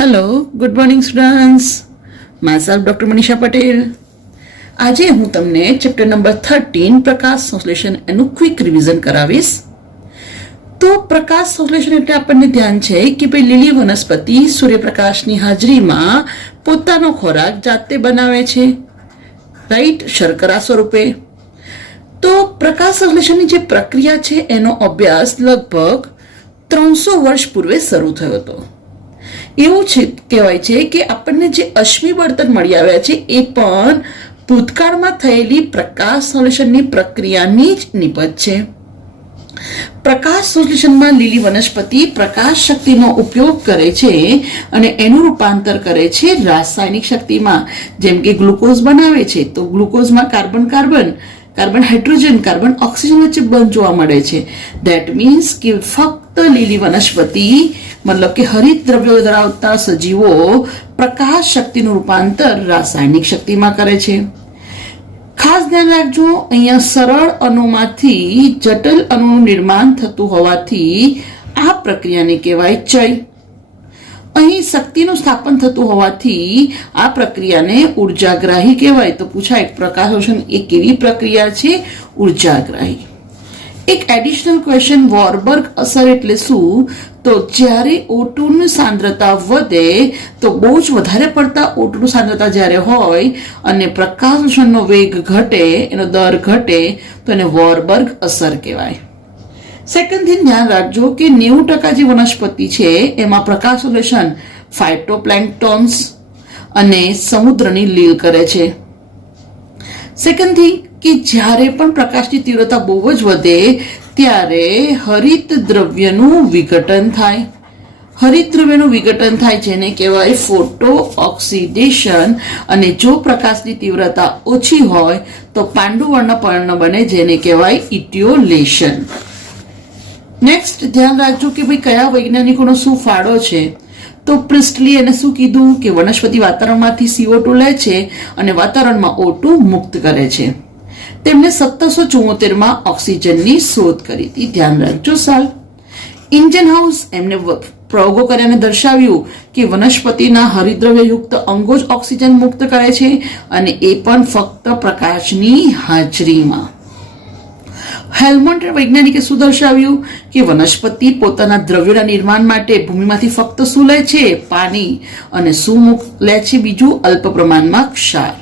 Hello, good morning students. Myself doctor Manisha Patel. આજે હું તમને ચેપ્ટર નંબર 13 પ્રકાશ સંશ્લેષણ એનું ક્વિક રિવિઝન કરાવીશ. તો પ્રકાશ સંશ્લેષણ એટલે આપણને ધ્યાન છે કે ભાઈ લીલી વનસ્પતિ સૂર્યપ્રકાશની હાજરીમાં પોતાનો ખોરાક જાતે બનાવે છે, રાઈટ, શર્કરા સ્વરૂપે. તો પ્રકાશ સંશ્લેષણની જે પ્રક્રિયા છે એનો અભ્યાસ લગભગ 300 વર્ષ પૂર્વે શરૂ થયો હતો. એવું છે કહેવાય છે કે આપણને જે અશ્મિ બળતણ મળી આવ્યા છે એ પણ ભૂતકાળમાં થયેલી પ્રકાશ સંશ્લેષણની પ્રક્રિયાની જ નિપજ છે. પ્રકાશ સંશ્લેષણમાં લીલી વનસ્પતિ પ્રકાશ શક્તિનો ઉપયોગ કરે છે અને એનું રૂપાંતર કરે છે રાસાયણિક શક્તિમાં. જેમ કે ગ્લુકોઝ બનાવે છે તો ગ્લુકોઝમાં કાર્બન હાઇડ્રોજન, કાર્બન ઓક્સિજન વચ્ચે બંધ જોવા મળે છે. ધેટ મીન્સ કે ફક્ત લીલી વનસ્પતિ મતલબ કે હરિત દ્રવ્યો ધરાવતા સજીવો પ્રકાશ શક્તિનું રૂપાંતર રાસાયણિક શક્તિમાં કરે છે. ખાસ ધ્યાન રાખજો, અહીંયા સરળ અણુમાંથી જટિલ અણુનું નિર્માણ થતું હોવાથી આ પ્રક્રિયાને કહેવાય ચય. અહીં શક્તિનું સ્થાપન થતું હોવાથી આ પ્રક્રિયાને ઉર્જાગ્રાહી કહેવાય. તો પૂછાય પ્રકાશ સંશ્લેષણ એ કેવી પ્રક્રિયા છે? ઉર્જાગ્રાહી. એક એડિશનલ ક્વેશ્ચન, વોરબર્ગ અસર એટલે શું? તો જ્યારે O2 ની સાંદ્રતા વધે તો બહુ જ વધારે પડતા O2 ની સાંદ્રતા જ્યારે હોય અને પ્રકાશ સંશ્લેષણનો વેગ ઘટે, એનો દર ઘટે તો એને વોરબર્ગ અસર કહેવાય. સેકન્ડ થિંગ ધ્યાન રાખજો કે 90% જે વનસ્પતિ છે એમાં પ્રકાશ સંશ્લેષણ ફાઇટોપ્લેન્ક્ટોન્સ અને સમુદ્રની લીલ કરે છે. સેકન્ડ થિંગ કે જ્યારે પણ પ્રકાશની તીવ્રતા બહુ જ વધે ત્યારે હરિત દ્રવ્યનું વિઘટન થાય. હરિત દ્રવ્યનું વિઘટન થાય જેને કહેવાય ફોટો ઓક્સિડેશન. અને જો પ્રકાશની તીવ્રતા ઓછી હોય તો પાંડુવર્ણ પર્ણ બને જેને કહેવાય ઇટિયોલેશન. નેક્સ્ટ ધ્યાન રાખજો કે ભાઈ કયા વૈજ્ઞાનિકોનો શું ફાળો છે. તો પ્રિસ્ટલી એને શું કીધું કે વનસ્પતિ વાતાવરણમાંથી CO2 લે છે અને વાતાવરણમાં O2 મુક્ત કરે છે. તેમણે 1774માં ઓક્સિજનની શોધ કરી હતી. ધ્યાન રાખજો સાલ. ઇન્જનહાઉસ એમને પ્રયોગો કરીને દર્શાવ્યું કે વનસ્પતિના હરિતદ્રવ્યયુક્ત અંગો જ ઓક્સિજન મુક્ત કરે છે અને એ પણ ફક્ત પ્રકાશની હાજરીમાં. હેલ્મોન્ટ વૈજ્ઞાનિકે શું દર્શાવ્યું કે વનસ્પતિ પોતાના દ્રવ્યોના નિર્માણ માટે ભૂમિમાંથી ફક્ત શું લે છે? પાણી. અને શું લે છે? બીજું અલ્પ પ્રમાણમાં ક્ષાર.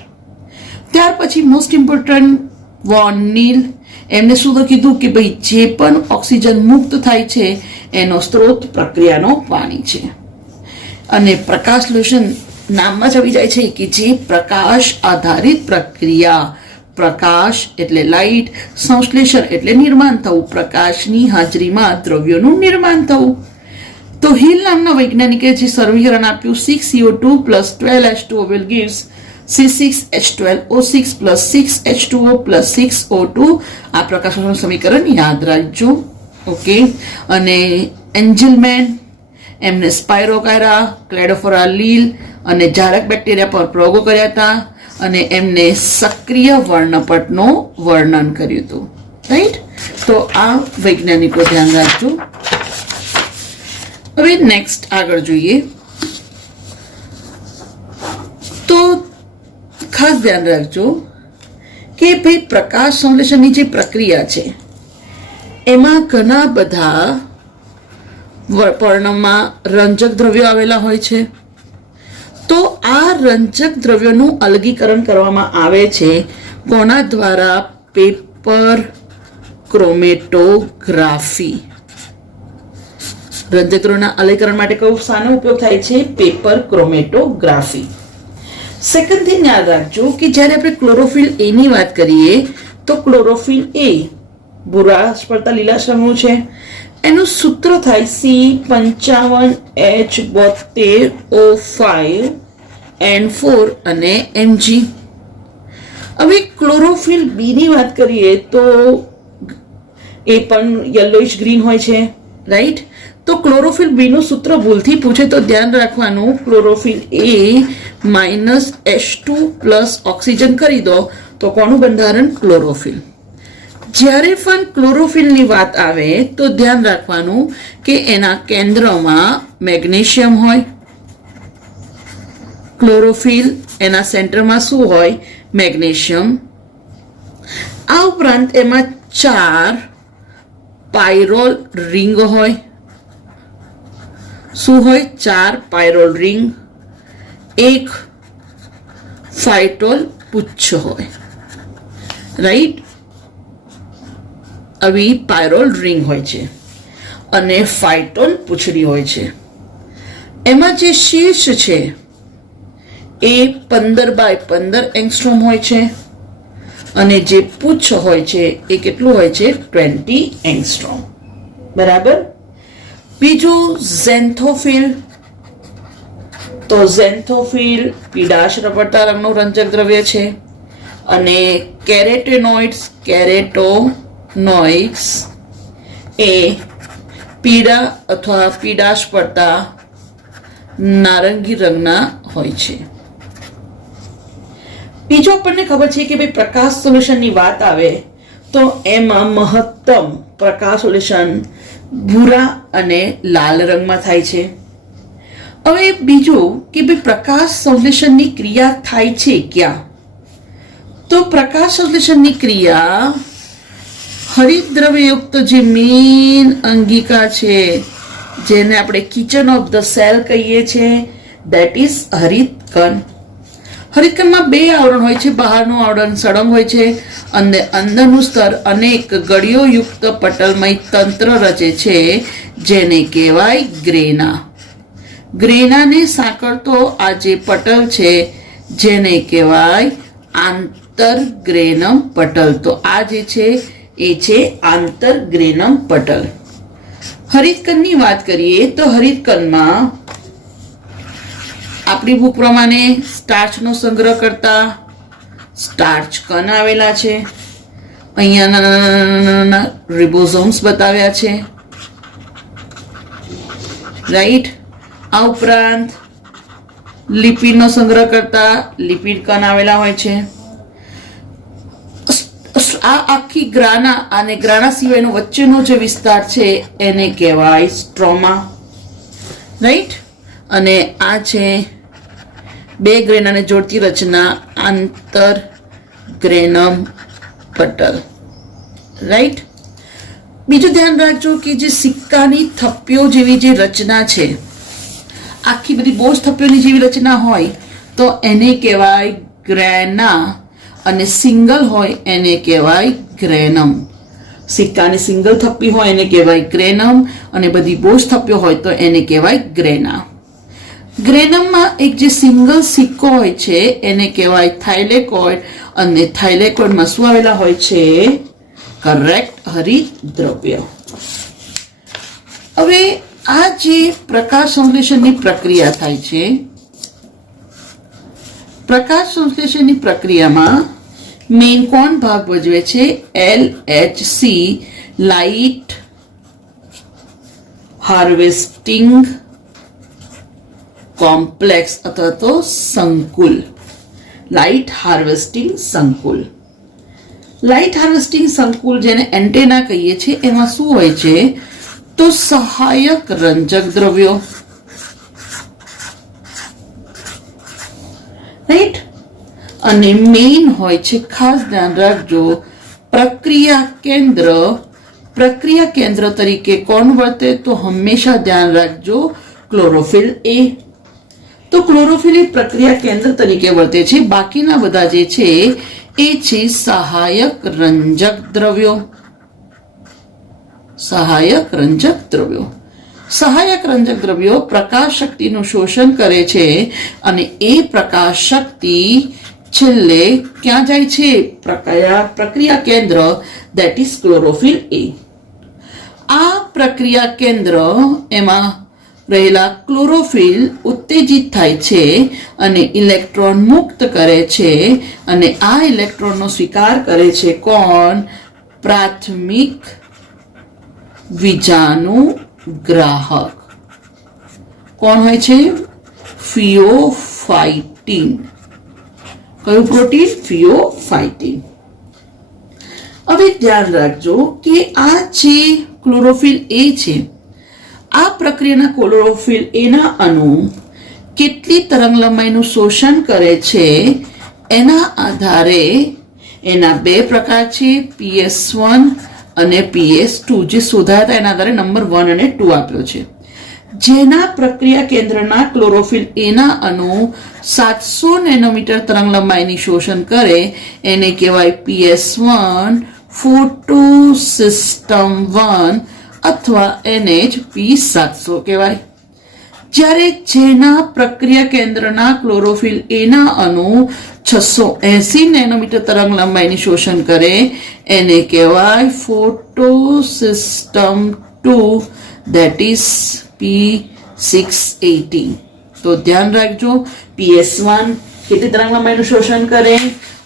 ત્યાર પછી મોસ્ટ ઇમ્પોર્ટન્ટ વોન નીલ એમને શું કીધું કે ભાઈ જે પણ ઓક્સિજન મુક્ત થાય છે એનો સ્ત્રોત પ્રક્રિયાનો પાણી છે. અને પ્રકાશ સંશ્લેષણ નામમાં જ આવી જાય છે કે જે પ્રકાશ આધારિત પ્રક્રિયા. પ્રકાશ એટલે લાઇટ, સંશ્લેષણ એટલે નિર્માણ થવું, પ્રકાશની હાજરીમાં દ્રવ્યોનું નિર્માણ થવું. તો હિલ નામના વૈજ્ઞાનિકે જે સમીકરણ આપ્યું 6CO2 + 12H2O will gives C6H12O6 + 6H2O + 6O2. આ પ્રકાશનું સમીકરણ યાદ રાખજો. ઓકે. અને એન્જલમેન એમને સ્પાયરોકાયરા, ક્લેડોફોરા લીલ અને જારક બેક્ટેરિયા પર પ્રયોગો કર્યા હતા અને એમને સક્રિય વર્ણપટનું વર્ણન કર્યું હતું. રાઈટ. તો આ વૈજ્ઞાનિકો ધ્યાન રાખજો. હવે નેક્સ્ટ આગળ જોઈએ તો ખાસ ધ્યાન રાખજો કે ભાઈ પ્રકાશ સંશ્લેષણની જે પ્રક્રિયા છે એમાં ઘણા બધા પર્ણમાં રંજક દ્રવ્યો આવેલા હોય છે. તો આ રંજક દ્રવ્યોનું અલગીકરણ કરવામાં આવે છે કોના દ્વારા? Paper chromatography. રંજક દ્રવ્યોના અલગીકરણ માટે કયો શાનો ઉપયોગ થાય છે? Paper chromatography. સેકન્ડ થિંગ યાદ રાખજો કે જ્યારે આપણે ક્લોરોફિલ એ ની વાત કરીએ તો ક્લોરોફિલ એ ભૂરાશ પડતા લીલા રંગનું છે. એનું સૂત્ર થાય C55H72O5N4 અને Mg. હવે ક્લોરોફિલ બી ની વાત કરીએ તો એ પણ યલોઇશ ગ્રીન હોય છે, રાઈટ. તો ક્લોરોફિલ બી નું સૂત્ર ભૂલથી પૂછે તો ધ્યાન રાખવાનું ક્લોરોફિલ એ -H2 + ઓક્સિજન કરી દો તો કોનું બંધારણ? ક્લોરોફિલ. જ્યારે પણ ક્લોરોફિલની વાત આવે તો ધ્યાન રાખવાનું કે એના કેન્દ્રમાં મેગ્નેશિયમ હોય, ક્લોરોફિલ, એના સેન્ટરમાં શું હોય? મેગ્નેશિયમ. આ ઉપરાંત એમાં 4 પાયરોલ રિંગ હોય. શું હોય? 4 પાયરોલ રિંગ. 1 ફાઇટોલ પુચ્છ હોય. રાઈટ? આવી પાયરોલ રિંગ હોય છે અને ફાઇટોલ પૂંછડી હોય છે. એમાં જે શીર્ષ છે એ 15 બાય 15 એંગસ્ટ્રોમ હોય છે અને જે પૂછ હોય છે એ કેટલું હોય છે? 20 એંગસ્ટ્રોમ. બરાબર. બીજું ઝેન્થોફિલ. તો ઝેન્થોફિલ પીળાશ રબરતા રંગનું રંજક દ્રવ્ય છે અને કેરેટોનોઇડ્સ એ પીળા અથવા પીળાશ પડતા નારંગી રંગના હોય છે. બીજો આપણને ખબર છે કે ભાઈ પ્રકાશ સોલ્યુશનની વાત આવે તો એમાં મહત્તમ પ્રકાશ સોલ્યુશન ભૂરા અને લાલ રંગમાં થાય છે. હવે બીજું કે ભાઈ પ્રકાશ સંશ્લેષણની ક્રિયા થાય છે ક્યાં? તો પ્રકાશ સંશ્લેષણની ક્રિયા હરિત દ્રવ્યયુક્ત જે મેઇન અંગિકા છે, જેને આપણે કિચન ઓફ ધ સેલ કહીએ છીએ, દેટ ઇઝ હરિતકણ. હરિતકણમાં 2 આવરણ હોય છે. બહારનું આવરણ સળંગ હોય છે અને અંદરનું સ્તર અનેક ગળીઓયુક્ત પટલમય તંત્ર રચે છે, જેને કહેવાય ગ્રેના. ગ્રેનાને સાંકળતો આ જે પટલ છે જેને કહેવાય આંતરગ્રેનમ પટલ. તો આ જે છે એ છે આંતરગ્રેનમ પટલ. હરિતકણની વાત કરીએ તો હરિતકણમાં આપણી બુક પ્રમાણે સ્ટાર્ચનો સંગ્રહ કરતા સ્ટાર્ચ કણ આવેલા છે. અહીંયા નાના રિબોઝોમ્સ બતાવ્યા છે. રાઈટ? આ ઉપરાંત લિપિડનો સંગ્રહ કરતા લિપિડ કણ આવેલા હોય છે. આ આખી ગ્રાના અને ગ્રાના સિવાયનો વચ્ચેનો જે વિસ્તાર છે એને કહેવાય સ્ટ્રોમા. રાઈટ? અને આ છે 2 ગ્રેનાને જોડતી રચના આંતરગ્રેનમ પટલ. રાઈટ? બીજું ધ્યાન રાખજો કે જે સિક્કાની થપ્પીઓ જેવી જે રચના છે, આખી બધી બોજ થપ્પીઓની જેવી રચના હોય તો એને કહેવાય ગ્રેના અને સિંગલ હોય એને કહેવાય ગ્રેનમ. સિક્કાની સિંગલ થપ્પી હોય એને કહેવાય ગ્રેનમ અને બધી બોજ થપ્પીઓ હોય તો એને કહેવાય ગ્રેના. ગ્રેનમમાં એક જે સિંગલ સિક્કો હોય છે એને કહેવાય થાઇલેકોઇડ અને થાઇલેકોઇડમાં શું આવેલા હોય છે? કરેક્ટ, હરિત દ્રવ્ય. હવે આ જે પ્રકાશ સંશ્લેષણની પ્રક્રિયા થાય છે, પ્રકાશ સંશ્લેષણની પ્રક્રિયામાં મેઇન કોણ ભાગ ભજવે છે? LHC, લાઇટ હાર્વેસ્ટિંગ કોમ્પ્લેક્સ અથવા તો સંકુલ. લાઇટ હાર્વેસ્ટિંગ સંકુલ. લાઇટ હાર્વેસ્ટિંગ સંકુલ જેને એન્ટેના કહીએ છીએ, એમાં શું હોય છે? તો સહાયક રંજક દ્રવ્યો. રાઈટ? અને મેઇન હોય છે, ખાસ ધ્યાન રાખજો, પ્રક્રિયા કેન્દ્ર તરીકે કોણ વર્તે? તો હંમેશા ધ્યાન રાખજો ક્લોરોફિલ એ. તો ક્લોરોફિલ એ પ્રક્રિયા કેન્દ્ર તરીકે વર્તે છે. બાકીના બધા જે છે એ છે સહાયક રંજક દ્રવ્યો. સહાયક રંજક દ્રવ્યો. સહાયક રંજક દ્રવ્યો પ્રકાશ શક્તિનું શોષણ કરે છે અને એ પ્રકાશ શક્તિ છેલ્લે ક્યાં જાય છે? પ્રક્રિયા કેન્દ્ર, દેટ ઇઝ ક્લોરોફિલ એ. આ પ્રક્રિયા કેન્દ્ર એમાં રહેલા ક્લોરોફિલ ઉત્તેજિત થાય છે અને ઇલેક્ટ્રોન મુક્ત કરે છે અને આ ઇલેક્ટ્રોનનો સ્વીકાર કરે છે કોણ? પ્રાથમિક વિજાણુ ગ્રાહક. કોણ હોય છે? ફિયોફાઇટિન. કયું પ્રોટીન? ફિયોફાઇટિન. હવે ધ્યાન રાખજો કે આ જે ક્લોરોફિલ એ છે, આ પ્રક્રિયાના ક્લોરોફિલ એના અણુ કેટલી તરંગ લંબાઈનું શોષણ કરે છે એના આધારે એના બે પ્રકાર છે, PS1 અને PS2, જે શોધાયા હતા એના આધારે નંબર 1 અને 2 આપ્યો છે. જેના પ્રક્રિયા કેન્દ્રના ક્લોરોફિલ એના અણુ 700 નેનોમીટર તરંગ લંબાઈની શોષણ કરે એને કહેવાય PS1 ફોટોસિસ્ટમ 1 અથવા એને જ P700 કહેવાય. જ્યારે જેના પ્રક્રિયા કેન્દ્રના ક્લોરોફિલ એના અણુ 680 નેનોમીટર તરંગ લંબાઈની શોષણ કરે એને કહેવાય ફોટોસિસ્ટમ 2, that is P680. તો ધ્યાન રાખજો, PS1 કેટલી તરંગ લંબાઈનું શોષણ કરે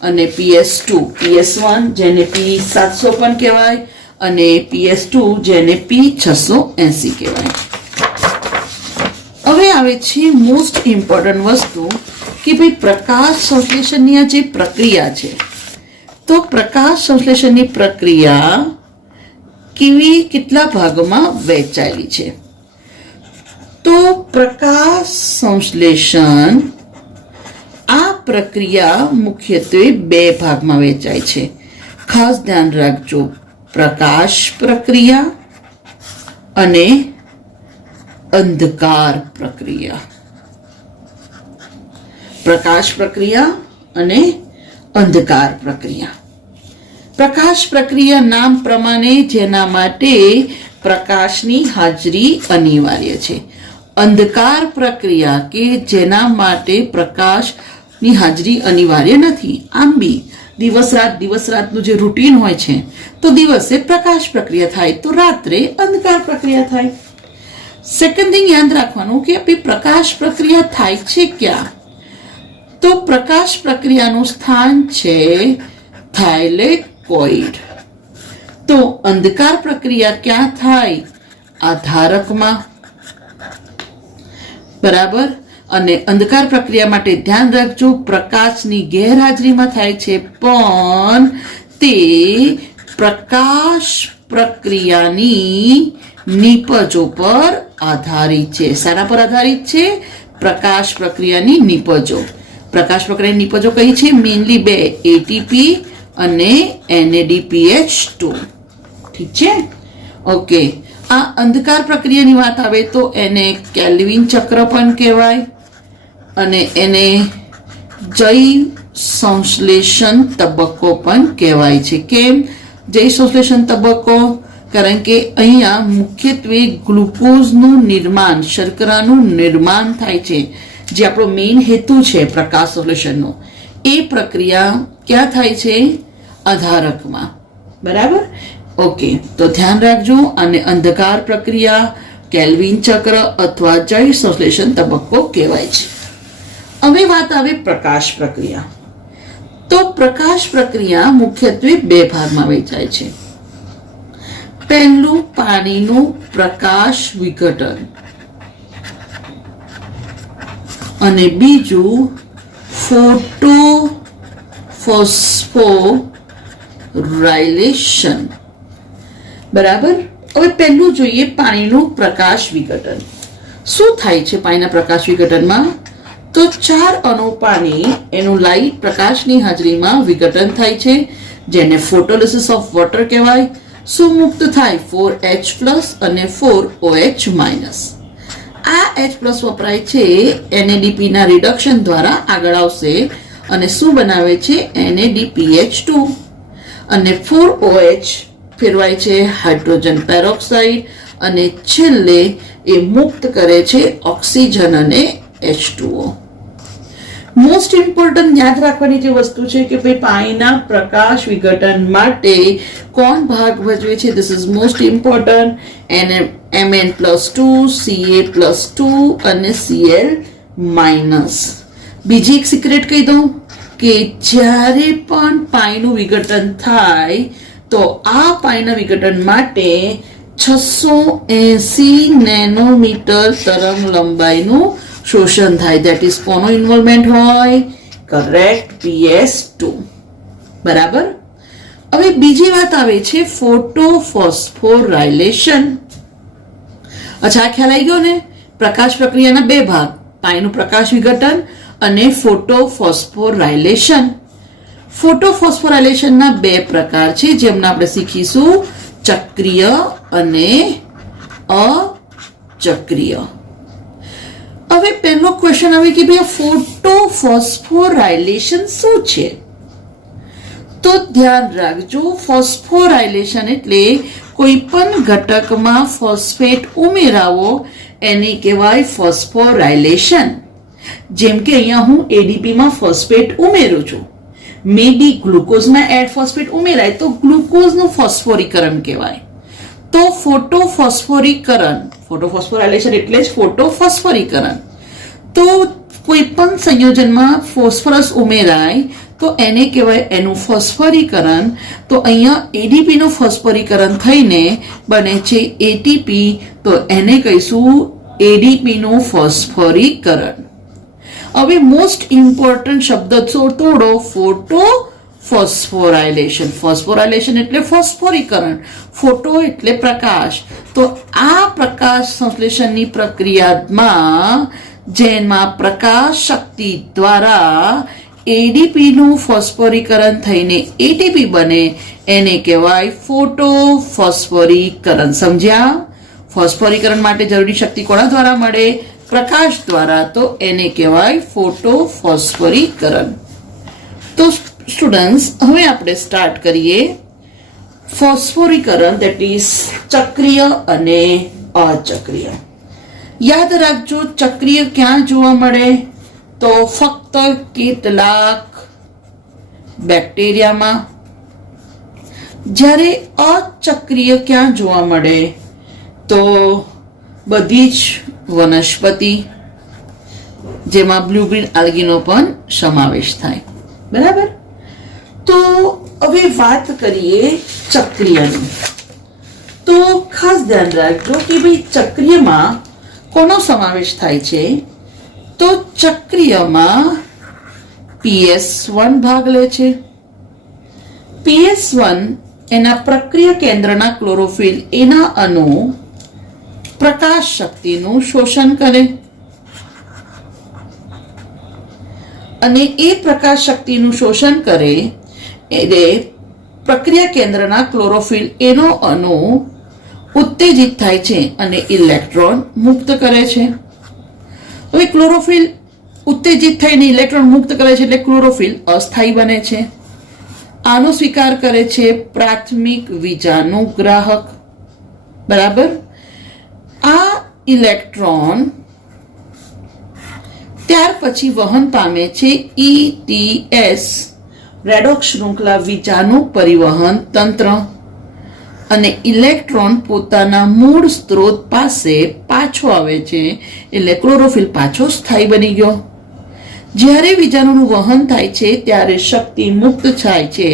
અને PS2, PS1 જેને P700 પણ કહેવાય અને PS2 જેને P680 કહેવાય. હવે આવે છે મોસ્ટ ઇમ્પોર્ટન્ટ વસ્તુ કે ભાઈ પ્રકાશ સંશ્લેષણની આ જે પ્રક્રિયા છે, તો પ્રકાશ સંશ્લેષણની પ્રક્રિયા કેટલા ભાગોમાં વહેંચાયેલી છે. તો પ્રકાશ સંશ્લેષણ આ પ્રક્રિયા મુખ્યત્વે બે ભાગમાં વહેંચાય છે. ખાસ ધ્યાન રાખજો, પ્રકાશ પ્રક્રિયા અને અંધકાર પ્રક્રિયા. પ્રકાશ પ્રક્રિયા અને અંધકાર પ્રક્રિયા. પ્રકાશ પ્રક્રિયા નામ પ્રમાણે જેના માટે પ્રકાશની હાજરી અનિવાર્ય છે. અંધકાર પ્રક્રિયા કે જેના માટે પ્રકાશની હાજરી અનિવાર્ય નથી. આમ બી દિવસ રાતનું જે રૂટીન હોય છે, તો દિવસે પ્રકાશ પ્રક્રિયા થાય તો રાત્રે અંધકાર પ્રક્રિયા થાય. સેકન્ડ થિંગ યાદ રાખવાનું કે પ્રકાશ પ્રક્રિયા થાય છે ક્યાં? તો પ્રકાશ પ્રક્રિયાનું સ્થાન છે થાઇલેકોઇડ. તો અંધકાર પ્રક્રિયા ક્યાં થાય? આધારકમાં. બરાબર. અને અંધકાર પ્રક્રિયા માટે ધ્યાન રાખજો, પ્રકાશની ગેરહાજરીમાં થાય છે, પણ તે પ્રકાશ પ્રક્રિયાની નિપજો પર આધારિત છે. શાના પર આધારિત છે? પ્રકાશ પ્રક્રિયાની નિપજો. પ્રકાશ પ્રક્રિયાની નિપજો કઈ છે? મેઇનલી બે, એટીપી અને NADPH2. ઠીક છે, ઓકે. આ અંધકાર પ્રક્રિયાની વાત આવે તો એને કેલ્વિન ચક્ર પણ કહેવાય અને એને જૈવ સંશ્લેષણ તબક્કો પણ કહેવાય છે. કેમ જૈવ સંશ્લેષણ તબક્કો? કારણ કે અહીંયા મુખ્યત્વે ગ્લુકોઝનું નિર્માણ, શર્કરાનું નિર્માણ થાય છે, જે આપણો મેઇન હેતુ છે પ્રકાશ સંશ્લેષણનો. એ પ્રક્રિયા ક્યાં થાય છે? આધારકમાં. બરાબર, ઓકે. તો ધ્યાન રાખજો, અને અંધકાર પ્રક્રિયા, કેલ્વિન ચક્ર અથવા જૈવ સંશ્લેષણ તબક્કો કહેવાય છે. હવે વાત આવે પ્રકાશ પ્રક્રિયા. તો પ્રકાશ પ્રક્રિયા મુખ્યત્વે બે ભાગમાં વહેંચાય છે. પહેલું પાણીનું પ્રકાશ વિઘટન અને બીજું ફોટોફોસ્ફોરાયલેશન. બરાબર. હવે પહેલું જોઈએ પાણીનું પ્રકાશ વિઘટન. શું થાય છે પાણીના પ્રકાશ વિઘટનમાં? તો 4 અણુ પાણી એનું લાઇટ પ્રકાશની હાજરીમાં વિઘટન થાય છે, જેને ફોટોલિસિસ ઓફ વોટર કહેવાય. શું મુક્ત થાય? 4H+ અને 4OH-. આ H+ વપરાય છે NADP ના રિડક્શન દ્વારા આગળ આવશે અને શું બનાવે છે? NADPH2. અને 4OH ફેરવાય છે હાઇડ્રોજન પેરોક્સાઇડ અને છેલ્લે એ મુક્ત કરે છે ઓક્સિજન અને H2O. મોસ્ટ ઇમ્પોર્ટન્ટ યાદ રાખવાની જે વસ્તુ છે કે ભાઈ પાણીના પ્રકાશ વિઘટન માટે કોણ ભાગ ભજવે છે? This is most important. Mn+2, Ca+2 અને Cl-. બીજી એક સિક્રેટ કહી દઉં કે જ્યારે પણ પાણીનું વિઘટન થાય તો આ પાણીના વિઘટન માટે 680 નેનોમીટર તરંગ લંબાઈનું શોષણ થાય. ધેટ ઇઝ કોનો ઇન્વોલ્વમેન્ટ હોય? Correct, PS2. બરાબર. હવે બીજી વાત આવે છે ફોટોફોસ્ફોરાયલેશન. અચ્છા, ખ્યાલ આવી ગયો ને? પ્રકાશ પ્રક્રિયાના બે ભાગ, પાણીનું પ્રકાશ વિઘટન અને ફોટોફોસ્ફોરાયલેશન. ફોટોફોસ્ફોરાયલેશનના બે પ્રકાર છે, જેમને આપણે શીખીશું, ચક્રીય અને અચક્રીય. હવે પહેલો ક્વેશ્ચન આવે કે ભાઈ ફોટોફોસ્ફોરાયલેશન શું છે? તો ધ્યાન રાખજો, ફોસ્ફોરાયલેશન એટલે કોઈ પણ ઘટકમાં ફોસ્ફેટ ઉમેરાવો એને કહેવાય ફોસ્ફોરાયલેશન. જેમ કે અહીંયા હું એડીપીમાં ફોસ્ફેટ ઉમેરું છું, મે બી ગ્લુકોઝમાં ફોસ્ફેટ ઉમેરાય તો ગ્લુકોઝનું ફોસ્ફોરીકરણ કહેવાય. તો ફોટોફોસ્ફોરાયલેશન એટલે જ ફોટોફોસ્ફોરીકરણ. તો કોઈ પણ સંયોજનમાં ફોસ્ફરસ ઉમેરાય તો એને કહેવાય એનું ફોસ્ફોરીકરણ. તો અહીંયા એડીપીનું ફોસ્ફોરીકરણ થઈને બને છે એટીપી, તો એને કહીશું એડીપીનું ફોસ્ફોરીકરણ. હવે મોસ્ટ ઇમ્પોર્ટન્ટ શબ્દ તોડો, ફોટોફોસ્ફોરાયલેશન. ફોસ્ફોરાયલેશન એટલે ફોસ્ફોરીકરણ, ફોટો એટલે પ્રકાશ. તો આ પ્રકાશ સંશ્લેષણની પ્રક્રિયામાં જેમાં પ્રકાશ શક્તિ દ્વારા એડીપીનું ફોસ્ફોરીકરણ થઈને એટીપી બને એને કહેવાય ફોટોફોસ્ફોરીકરણ. સમજ્યા? ફોસ્ફોરીકરણ માટે જરૂરી શક્તિ કોના દ્વારા મળે? પ્રકાશ દ્વારા. તો એને કહેવાય ફોટોફોસ્ફોરીકરણ. તો સ્ટુડન્ટ્સ, હવે આપણે સ્ટાર્ટ કરીએ ફોસ્ફોરીકરણ, ધેટ ઇઝ ચક્રીય અને અચક્રીય. યાદ રાખજો, ચક્રીય ક્યાં જોવા મળે? તો ફક્ત કેટલાક બેક્ટેરિયામાં. જ્યારે અચક્રીય ક્યાં જોવા મળે? તો બધી જ વનસ્પતિ, જેમાં બ્લુ ગ્રીન આલ્ગીનો પણ સમાવેશ થાય. બરાબર? તો હવે વાત કરીએ ચક્રીયની. તો ખાસ ધ્યાન રાખજો કે ભાઈ ચક્રીયમાં કોનો સમાવેશ થાય છે? તો ચક્રીયમાં PS1 ભાગ લે છે. PS1 એના પ્રક્રિયા કેન્દ્રના ક્લોરોફિલ એના અણુ પ્રકાશ શક્તિનું શોષણ કરે અને એ પ્રકાશ શક્તિનું શોષણ કરે એટલે પ્રક્રિયા કેન્દ્રના ક્લોરોફિલ એનો અણુ ઉત્તેજિત થાય છે અને ઇલેક્ટ્રોન મુક્ત કરે છે. હવે ક્લોરોફિલ ઉત્તેજિત થઈને ઇલેક્ટ્રોન મુક્ત કરે છે એટલે ક્લોરોફિલ અસ્થાયી બને છે. આનો સ્વીકાર કરે છે પ્રાથમિક વીજાણુગ્રાહક. બરાબર? આ ઇલેક્ટ્રોન ત્યાર પછી વહન પામે છે ETS, રેડોક્સ શૃંખલા વીજાણુ પરિવહન તંત્ર, અને ઇલેક્ટ્રોન પોતાના મૂળ સ્ત્રોત પાસે પાછો આવે છે એટલે ક્લોરોફિલ પાછો સ્થાયી બની ગયો. જ્યારે વીજાણુનું વહન થાય છે ત્યારે શક્તિ મુક્ત થાય છે.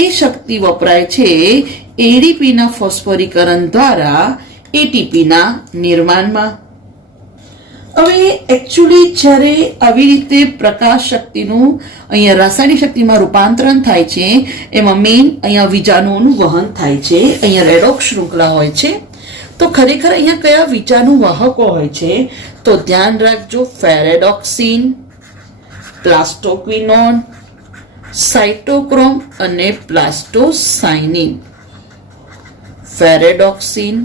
એ શક્તિ વપરાય છે એડીપીના ફોસ્ફોરીકરણ દ્વારા એટીપીના નિર્માણમાં. હવે એકચ્યુઅલી જ્યારે આવી રીતે પ્રકાશ શક્તિનું અહીંયા રાસાયણિક શક્તિમાં રૂપાંતરણ થાય છે, એમાં મેઇન અહીંયા વીજાણુઓનું વહન થાય છે. અહીંયા રેડોક્સ શૃંખલા હોય છે. તો ખરેખર અહીંયા કયા વીજાણુ વાહકો હોય છે? તો ધ્યાન રાખજો, ફેરેડોક્સિન, પ્લાસ્ટોક્વિનોન, સાઇટોક્રોમ અને પ્લાસ્ટોસાઇનિન. ફેરેડોક્સિન,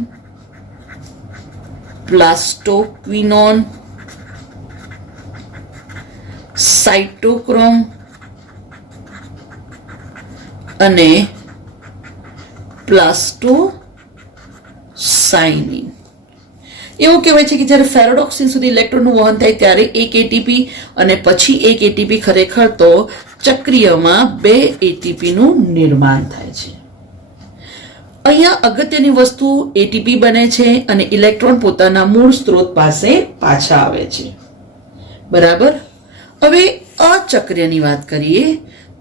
પ્લાસ્ટોક્વિનોન, સાઇટોક્રોમ અને પ્લાસ્ટોસાઇનિન. એવું કહેવાય છે કે જ્યારે ફેરેડોક્સિન સુધી ઇલેક્ટ્રોનનું વહન થાય ત્યારે એક એટીપી અને પછી એક એટીપી, ખરેખર તો ચક્રીયમાં 2 એટીપીનું નિર્માણ થાય છે. અહીંયા અગત્યની વસ્તુ એટીપી બને છે અને ઇલેક્ટ્રોન પોતાના મૂળ સ્ત્રોત પાસે પાછા આવે છે. બરાબર? હવે અચક્રીયની વાત કરીએ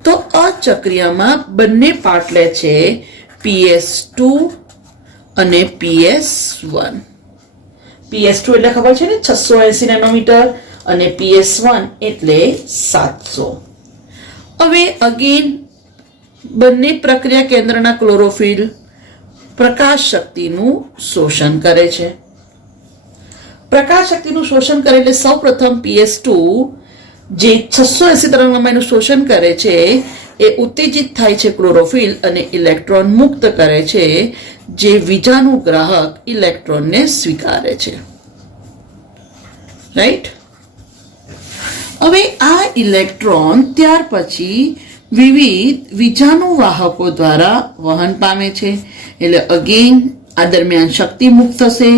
તો અચક્રીયમાં બંને પાર્ટ લે છે, PS2 અને PS1. PS2 એટલે ખબર છે ને 680 નેનોમીટર અને PS1 એટલે 700. હવે અગેન બંને પ્રક્રિયા કેન્દ્રના ક્લોરોફિલ પ્રકાશ શક્તિનું શોષણ કરે છે. પ્રકાશ શક્તિનું શોષણ કરે એટલે સૌ પ્રથમ PS2 જે 680 તરંગલંબાઈનું શોષણ કરે છે એ ઉત્તેજિત થાય છે ક્લોરોફિલ અને ઇલેક્ટ્રોન મુક્ત કરે છે, જે વિજાનુગ્રાહક ઇલેક્ટ્રોનને સ્વીકારે છે. રાઈટ. હવે આ ઇલેક્ટ્રોન ત્યાર પછી વિવિધ વિજાણુવાહકો દ્વારા વહન પામે છે. એટલે અગેન આ દરમિયાન શક્તિ મુક્ત થશે.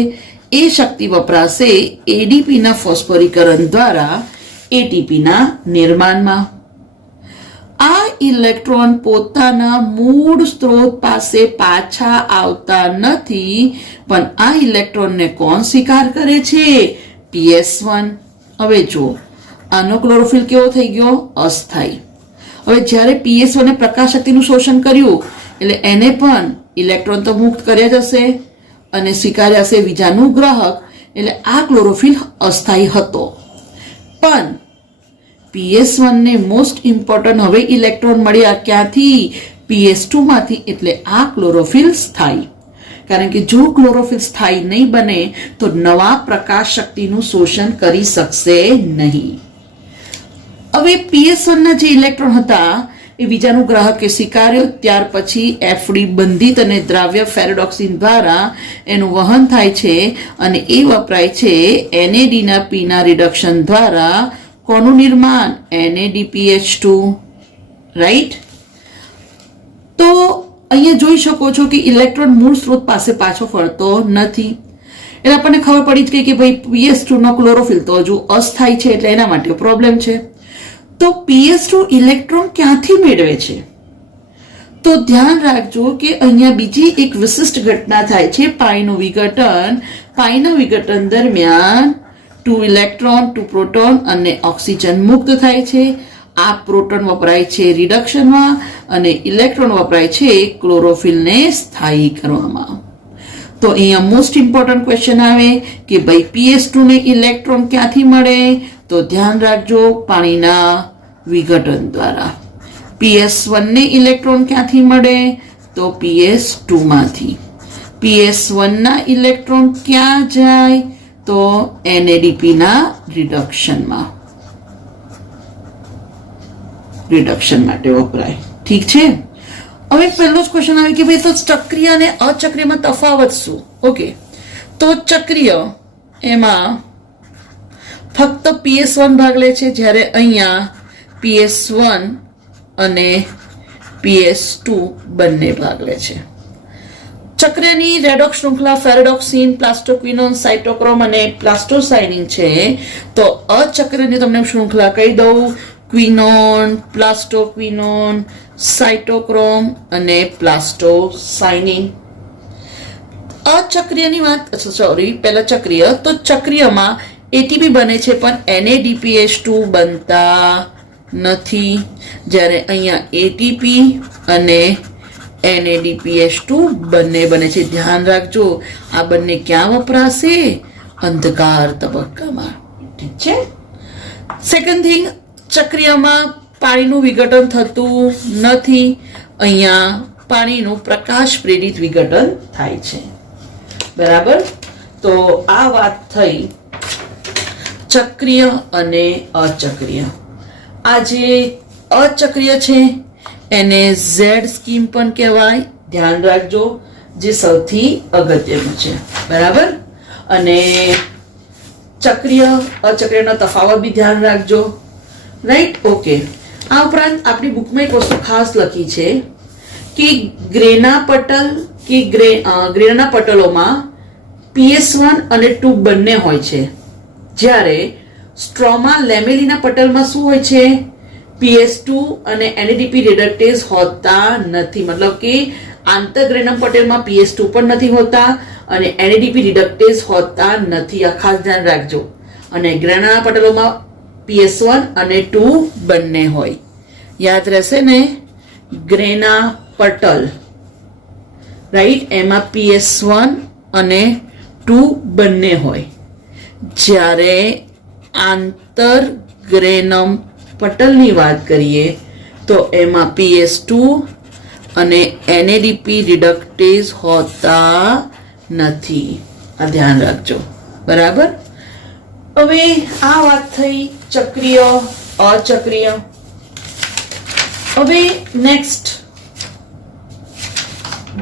એ શક્તિ વપરાશે એડીપીના ફોસ્ફોરીકરણ દ્વારા એટીપીના નિર્માણમાં. આ ઇલેક્ટ્રોન પોતાના મૂળ સ્ત્રોત પાસે પાછા આવતા નથી, પણ આ ઇલેક્ટ્રોનને કોણ સ્વીકાર કરે છે? PS1. હવે જો આનો ક્લોરોફિલ કેવો થઈ ગયો? અસ્થાયી. હવે જ્યારે PS1 એ પ્રકાશ શક્તિનું શોષણ કર્યું એટલે એને પણ ઇલેક્ટ્રોન તો મુક્ત કર્યા જ હશે અને સ્વીકાર્યા હશે વિજાનુગ્રાહક, એટલે આ ક્લોરોફિલ અસ્થાયી હતો. પણ PS1 ને મોસ્ટ ઇમ્પોર્ટન્ટ હવે ઇલેક્ટ્રોન મળ્યા ક્યાંથી? PS2 માંથી. એટલે આ ક્લોરોફિલ સ્થાયી. કારણ કે જો ક્લોરોફિલ સ્થાયી નહીં બને તો નવા પ્રકાશ શક્તિનું શોષણ કરી શકશે નહીં. હવે PS1 ના જે ઇલેક્ટ્રોન હતા એ વિજાનુગ્રાહકે સ્વીકાર્યો. ત્યાર પછી FD બંધિત અને દ્રાવ્ય ફેરેડોક્સિન દ્વારા એનું વહન થાય છે અને એ વપરાય છે NAD ના P ના રિડક્શન દ્વારા. કોનું નિર્માણ? NADPH2. રાઈટ. તો અહીંયા જોઈ શકો છો કે ઇલેક્ટ્રોન મૂળ સ્ત્રોત પાસે પાછો ફરતો નથી. એટલે આપણને ખબર પડી જ ગઈ કે ભાઈ PS2 નો ક્લોરોફિલ તો હજુ અસ્થાયી છે, એટલે એના માટે પ્રોબ્લેમ છે. તો PS2 ઇલેક્ટ્રોન ક્યાંથી મેળવે છે? તો ધ્યાન રાખજો કે અહીંયા બીજી એક વિશિષ્ટ ઘટના થાય છે, પાઈનું વિઘટન. પાઈના વિઘટન દરમિયાન 2 ઇલેક્ટ્રોન 2 પ્રોટોન અને ઓક્સિજન મુક્ત થાય છે. આ પ્રોટોન વપરાય છે રિડક્શનમાં અને ઇલેક્ટ્રોન વપરાય છે ક્લોરોફિલને સ્થાયી કરવામાં. તો અહીંયા મોસ્ટ ઇમ્પોર્ટન્ટ ક્વેશ્ચન આવે કે ભાઈ PS2 ને ઇલેક્ટ્રોન ક્યાંથી મળે? તો ધ્યાન રાખજો, પાણીના વિઘટન દ્વારા. PS1 ને ઇલેક્ટ્રોન ક્યાંથી મળે? તો PS2 માંથી. PS1 ના ઇલેક્ટ્રોન ક્યાં જાય? તો NADP ના રિડક્શન માટે વપરાય. ઠીક છે. હવે પહેલો જ ક્વેશ્ચન આવે કે ભાઈ તો ચક્રીય અને અચક્રીયમાં તફાવત શું? ઓકે, તો ચક્રીય એમાં ફક્ત PS1 ભાગ લે છે, જ્યારે અહીંયા PS1 અને PS2 બંને ભાગ લે છે. ચક્રની રેડોક્સ શૃંખલા ફેરેડોક્સિન, પ્લાસ્ટોક્વિનોન, સાઇટોક્રોમ અને પ્લાસ્ટોસાઇનિન છે. તો અચક્રની તમને શૃંખલા કહી દઉં: ક્વિનોન, પ્લાસ્ટોક્વિનોન, સાઇટોક્રોમ અને પ્લાસ્ટોસાઇનિન. અચક્રીયની વાત, પહેલા ચક્રીય. તો ચક્રીયમાં એટીપી બને છે પણ NADPH2 બનતા નથી, જ્યારે અહીંયા એટીપી અને NADPH2 બંને બને છે. ધ્યાન રાખજો, આ બંને ક્યાં વપરાશે? અંધકાર તબક્કામાં. ઠીક છે. સેકન્ડ થિંગ, ચક્રીયમાં પાણીનું વિઘટન થતું નથી. અહીંયા પાણીનું પ્રકાશ પ્રેરિત વિઘટન થાય છે. બરાબર. તો આ વાત થઈ ચક્રીય અને અચક્રીય. આ જે અચક્રીય છે એને Z સ્કીમ પણ કહેવાય. ધ્યાન રાખજો, જે સૌથી અગત્યનું છે. બરાબર. અને ચક્રીય અચક્રીયનો તફાવત બી ધ્યાન રાખજો. રાઈટ. ઓકે. આ ઉપરાંત આપણી બુકમાં એક વસ્તુ ખાસ લખી છે કે ગ્રેના પટલ કે ગ્રેના પટલોમાં PS1 અને 2 બંને હોય છે, જ્યારે સ્ટ્રોમા લેમેલીના પટલમાં શું હોય છે? PS2 અને NADP રિડક્ટેઝ હોતા નથી. મતલબ કે આંતરગ્રેનમ પટેલમાં PS2 પણ નથી હોતા અને NADP રિડક્ટેઝ હોતા નથી. આ ખાસ ધ્યાન રાખજો. અને ગ્રેના પટલોમાં PS1 અને 2 બંને હોય. યાદ રહેશે ને? ગ્રેના પટલ, રાઈટ, એમાં PS1 અને 2 બંને હોય, જ્યારે આંતરગ્રેનમ પટલની વાત કરીએ તો એમાં PS2 અને NADP રિડક્ટેઝ હોતા નથી. આ ધ્યાન રાખજો. બરાબર. હવે આ વાત થઈ ચક્રીય અચક્રીય. હવે નેક્સ્ટ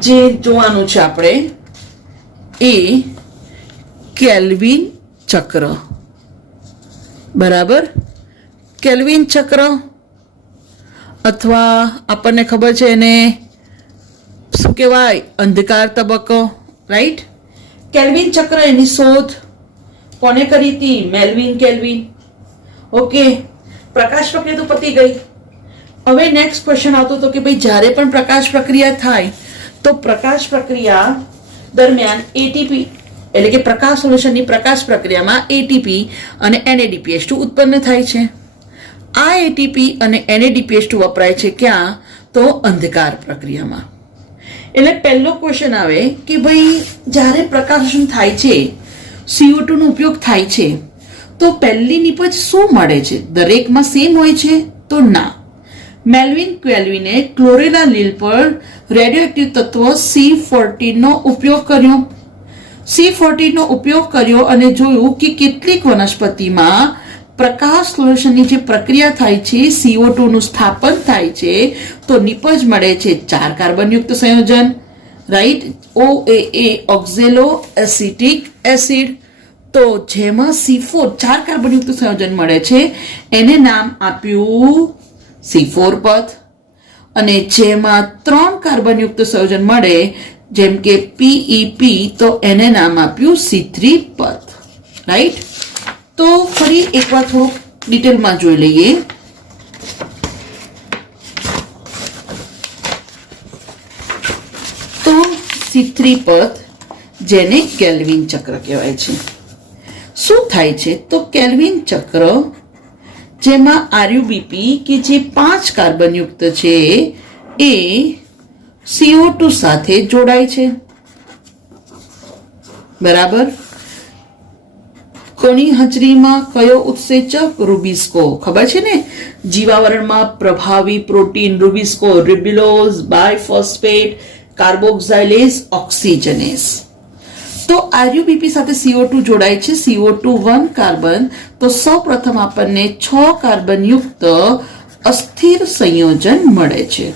જે જોવાનું છે આપણે એ કેલ્વિન ચક્ર. બરાબર, કેલ્વિન ચક્ર અથવા આપણને ખબર છે એને શું કહેવાય, અંધકાર તબક્કો. રાઈટ. કેલ્વિન ચક્ર એની શોધ કોને કરી હતી? Melvin kelvin. ઓકે, પ્રકાશ પ્રક્રિયા તો પતી ગઈ. હવે નેક્સ્ટ ક્વેશ્ચન આવતો હતો કે ભાઈ જ્યારે પણ પ્રકાશ પ્રક્રિયા થાય તો પ્રકાશ પ્રક્રિયા દરમિયાન એટીપી એટલે કે પ્રકાશ સંશ્લેષણની પ્રકાશ પ્રક્રિયામાં એટીપી અને NADPH2 ઉત્પન્ન થાય છે. આ એટીપી અને NADPH2 વપરાય છે ક્યાં? તો અંધકાર પ્રક્રિયામાં. એટલે પહેલો ક્વેશ્ચન આવે કે ભાઈ જ્યારે પ્રકાશન થાય છે, CO2 નો ઉપયોગ થાય છે, તો પહેલી નિપજ શું મળે છે? દરેકમાં સેમ હોય છે? તો ના. મેલ્વિન કેલ્વિને ક્લોરેલા લીલ પર રેડિયોએક્ટિવ તત્વ C14 નો ઉપયોગ કર્યો. C14 નો ઉપયોગ કર્યો અને જોયું કે કેટલીક વનસ્પતિમાં પ્રકાશ સંશ્લેષણની જે પ્રક્રિયા થાય છે, CO2 નું સ્થાપન થાય છે, તો નિપજ મળે છે 4 કાર્બનયુક્ત સંયોજન. Right. OAA oxalo acetic acid. તો જેમાં C4 4 કાર્બનયુક્ત સંયોજન મળે છે એને નામ આપ્યું C4 પથ. અને જેમાં 3 કાર્બનયુક્ત સંયોજન મળે જેમ કે PEP તો એને નામ આપ્યું C3 પથ. રાઈટ. તો ફરી એકવાર થોડુંક ડિટેલમાં જોઈ લઈએ. તો C3 પથ જેને કેલ્વિન ચક્ર કહેવાય છે. શું થાય છે? તો કેલ્વિન ચક્ર જેમાં RUBP કે જે 5 કાર્બનયુક્ત છે એ CO2 સાથે જોડાય છે. બરાબર. કોની હાજરીમાં? કયો ઉત્સેચક? રૂબિસ્કો. ખબર છે ને, જીવાવરણમાં પ્રભાવી પ્રોટીન રૂબિસ્કો, રિબિલોઝ, બાયફોસ્ફેટ, કાર્બોક્સાઇલેઝ, ઓક્સિજનેઝ. તો RUBP સાથે CO2 જોડાય છે, CO2 1 કાર્બન. તો સૌપ્રથમ આપણને 6 કાર્બનયુક્ત અસ્થિર સંયોજન મળે છે.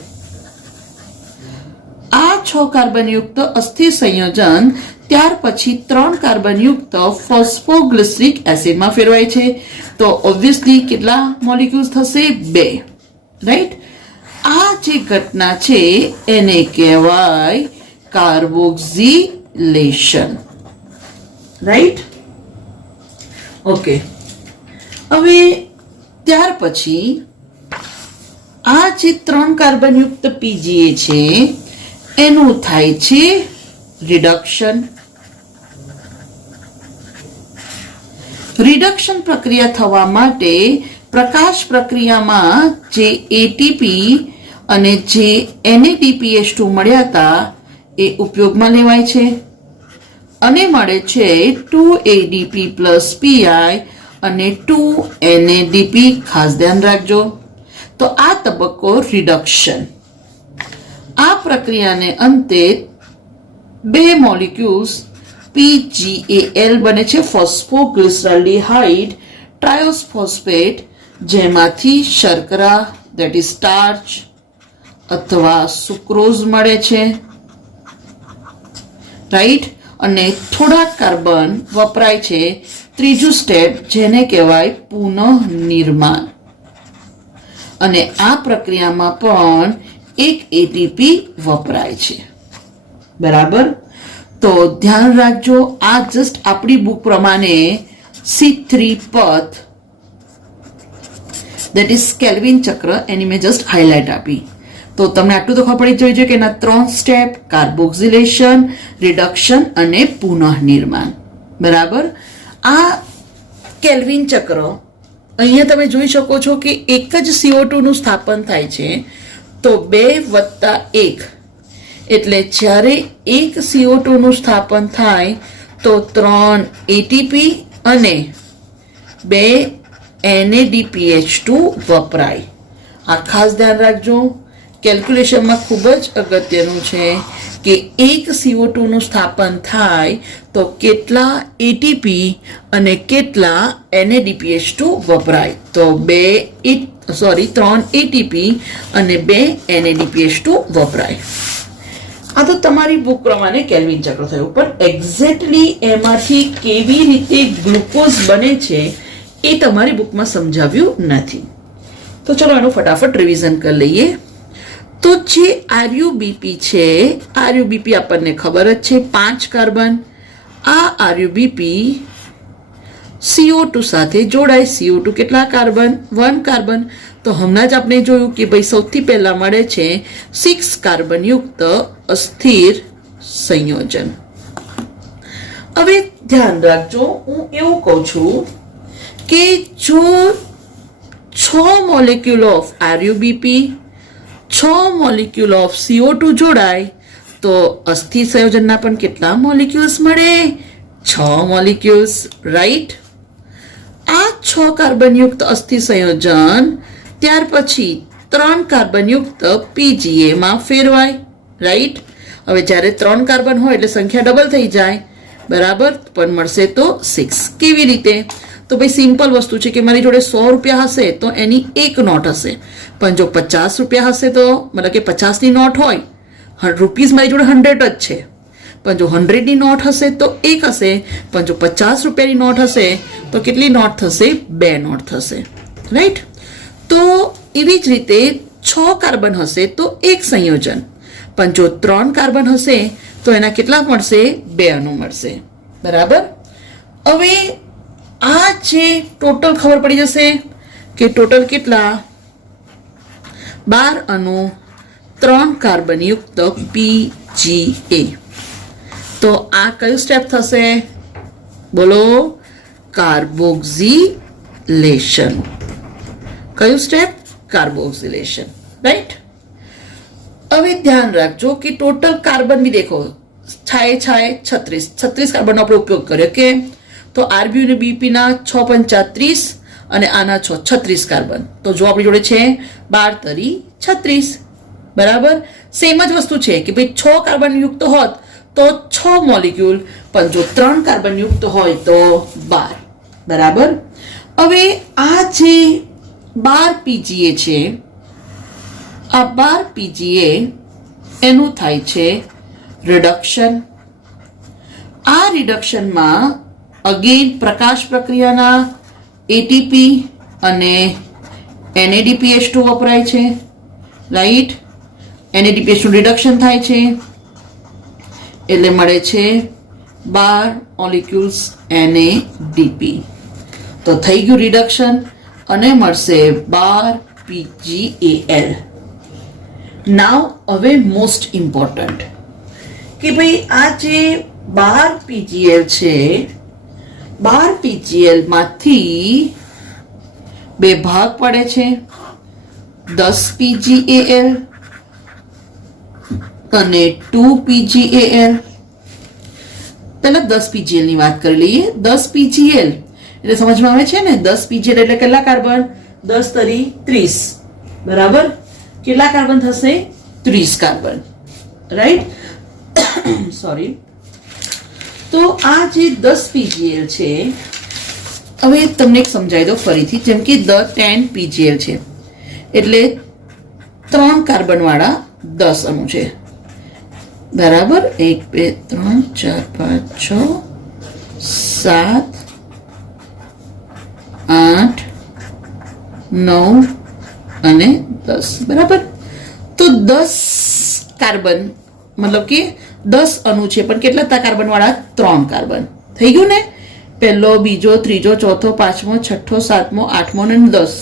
આ 6 કાર્બનયુક્ત અસ્થિર સંયોજન ત્યાર પછી 3 કાર્બનયુક્ત ફોસ્ફોગ્લિસરિક એસિડમાં ફેરવાય છે. તો ઓબ્વિયસલી કેટલા મોલિક્યુલ્સ થશે? 2. રાઈટ. આ જે ઘટના છે એને કહેવાય કાર્બોક્સિલેશન. રાઈટ. ઓકે. હવે ત્યાર પછી આ જે 3 કાર્બનયુક્ત PGA છે એનું થાય છે રિડક્શન. રિડક્શન પ્રક્રિયા થવા માટે પ્રકાશ પ્રક્રિયામાં જે એટીપી અને જે NADPH2 મળ્યા હતા એ ઉપયોગમાં લેવાય છે અને મળે છે 2ADP પ્લસ PI અને 2NADP. ખાસ ધ્યાન રાખજો. તો આ તબક્કો રિડક્શન. આ પ્રક્રિયાને અંતે 2 મોલિક્યુલ્સ PGAL બને છે, ફોસ્ફોગ્લિસરાલ્ડિહાઇડ ટ્રાયોસ્ફોસ્ફેટ, જેમાંથી શર્કરા ધેટ ઇઝ સ્ટાર્ચ અથવા સુક્રોઝ મળે છે. રાઈટ. અને થોડા કાર્બન વપરાય છે. ત્રીજું સ્ટેપ જેને કહેવાય પુનઃનિર્માણ. અને આ પ્રક્રિયામાં પણ એક એટીપી વપરાય છે. બરાબર. તો ધ્યાન રાખજો, આ જસ્ટ આપણી બુક પ્રમાણે C3 પથ દેટ ઇઝ કેલ્વિન ચક્ર એની મેં જસ્ટ હાઇલાઇટ આપી. તો તમને આટલું તો ખબર પડી જવી જોઈએ કે એના 3 સ્ટેપ: કાર્બોક્સિલેશન, રિડક્શન અને પુનઃનિર્માણ. બરાબર. આ કેલ્વિન ચક્ર અહીંયા તમે જોઈ શકો છો કે એક જ CO2 નું સ્થાપન થાય છે. તો 2 વત્તા 1 એટલે જ્યારે એક CO2 નું સ્થાપન થાય તો 3 એટીપી અને 2 NADPH2 વપરાય. આ ખાસ ધ્યાન રાખજો કેલ્ક્યુલેશનમાં ખૂબ જ અગત્યનું છે કે એક CO2 નું સ્થાપન થાય તો કેટલા એટીપી અને કેટલા NADPH2 વપરાય. તો 3 એટીપી અને 2 NADPH2 વપરાય. આ તો તમારી બુક પ્રમાણે કેલ્વિન ચક્ર થયું, પણ એક્ઝેક્ટલી એમાંથી કેવી રીતે ગ્લુકોઝ બને છે એ તમારી બુકમાં સમજાવ્યું નથી. તો ચલો એનું ફટાફટ રિવિઝન કરી લઈએ. તો જે આરયુબીપી છે, આરયુબીપી આપણને ખબર જ છે 5 કાર્બન. આ આરયુબીપી CO2 સાથે જોડાય. CO2 કેટલા કાર્બન? 1 કાર્બન. તો હમણાં જ આપણે જોયું કે ભાઈ સૌથી પહેલા મળે છે 6 કાર્બન યુક્ત અસ્થિર સંયોજન. હવે ધ્યાન રાખજો, હું એવું કહું છું કે જો 6 molecule of આરયુબીપી 6 molecule of CO2 જોડાય તો અસ્થિર સંયોજનના પણ કેટલા મોલેક્યુલ્સ મળે? 6 મોલેક્યુલ્સ, રાઈટ? આ 6 કાર્બનયુક્ત અસ્થિર સંયોજન ત્યાર પછી 3 કાર્બનયુક્ત PGA માં ફેરવાય, રાઈટ? હવે જ્યારે 3 કાર્બન હોય એટલે સંખ્યા ડબલ થઈ જાય, બરાબર? પણ મળશે તો 6. કેવી રીતે? તો ભાઈ સિમ્પલ વસ્તુ છે કે મારી જોડે 100 રૂપિયા હશે તો એની એક નોટ હશે, પણ જો 50 રૂપિયા હશે તો મતલબ કે 50ની નોટ હોય, રૂપીઝ મારી જોડે 100 જ છે, પણ જો 100ની નોટ હશે તો એક હશે, પણ જો 50 રૂપિયાની નોટ હશે તો કેટલી નોટ થશે? 2 નોટ થશે, રાઈટ? તો એવી જ રીતે 6 કાર્બન હશે તો એક સંયોજન, પણ જો 3 કાર્બન હશે તો એના કેટલા મળશે? 2 અણુ મળશે, બરાબર? હવે આ જે ટોટલ ખબર પડી જશે કે ટોટલ કેટલા? 12 અણુ 3 કાર્બન યુક્ત PGA. તો આ કયું સ્ટેપ થશે? બોલો, કાર્બોક્સિલેશન. કયું સ્ટેપ? Carboxylation, right? હવે ધ્યાન રાખજો કે ટોટલ કાર્બન બી દેખો, છાએ 36 કાર્બનનો આપણે ઉપયોગ કર્યો કે તો આરબી અને બીપી ના 6 પંચા 30 અને આના 36 કાર્બન. તો જો આપણી જોડે છે 12 તરી 36, બરાબર? સેમ જ વસ્તુ છે કે ભાઈ 6 કાર્બન યુક્ત હોત તો 6 મોલિક્યુલ, પણ જો 3 કાર્બન યુક્ત હોય તો 12, બરાબર? હવે આ જે 12 PGA છે, આ 12 PGA એનું થાય છે રિડક્શન. આ રિડક્શનમાં અગેન પ્રકાશ પ્રક્રિયાના એટીપી અને NADPH2 વપરાય છે, રાઈટ? NADPH2 રિડક્શન થાય છે એટલે મળે છે 12 મોલિક્યુલ્સ NADP. તો થઈ ગયું રિડક્શન અને મળશે 12 PGAL. નાવ હવે મોસ્ટ ઇમ્પોર્ટન્ટ કે ભાઈ આ જે 12 PGL છે, 12 PGL માંથી 2 ભાગ પડે છે, 10 PGAL અને 2 PGAL. પહેલા 10 PGL ની વાત કરી લઈએ. 10 PGL એટલે સમજમાં આવે છે ને? 10 PGL એટલે કેટલા કાર્બન? 10 તરી 30, બરાબર? કેટલા કાર્બન થશે? 30 કાર્બન, રાઈટ? સોરી. તો આ જે 10 PGL છે, હવે તમને એક સમજાવી દો ફરીથી. જેમ કે 10 PGL છે એટલે 3 કાર્બન વાળા 10 અણુ છે, બરાબર? 1 2 3 4 5 6 7 8 9 અને 10, બરાબર? તો 10 કાર્બન મતલબ કે 10 અણુ છે, પણ કેટલા કાર્બન વાળા? 3 કાર્બન. થઈ ગયું ને? પહેલો, બીજો, ત્રીજો, ચોથો, પાંચમો, છઠ્ઠો, સાતમો, આઠમો અને 10,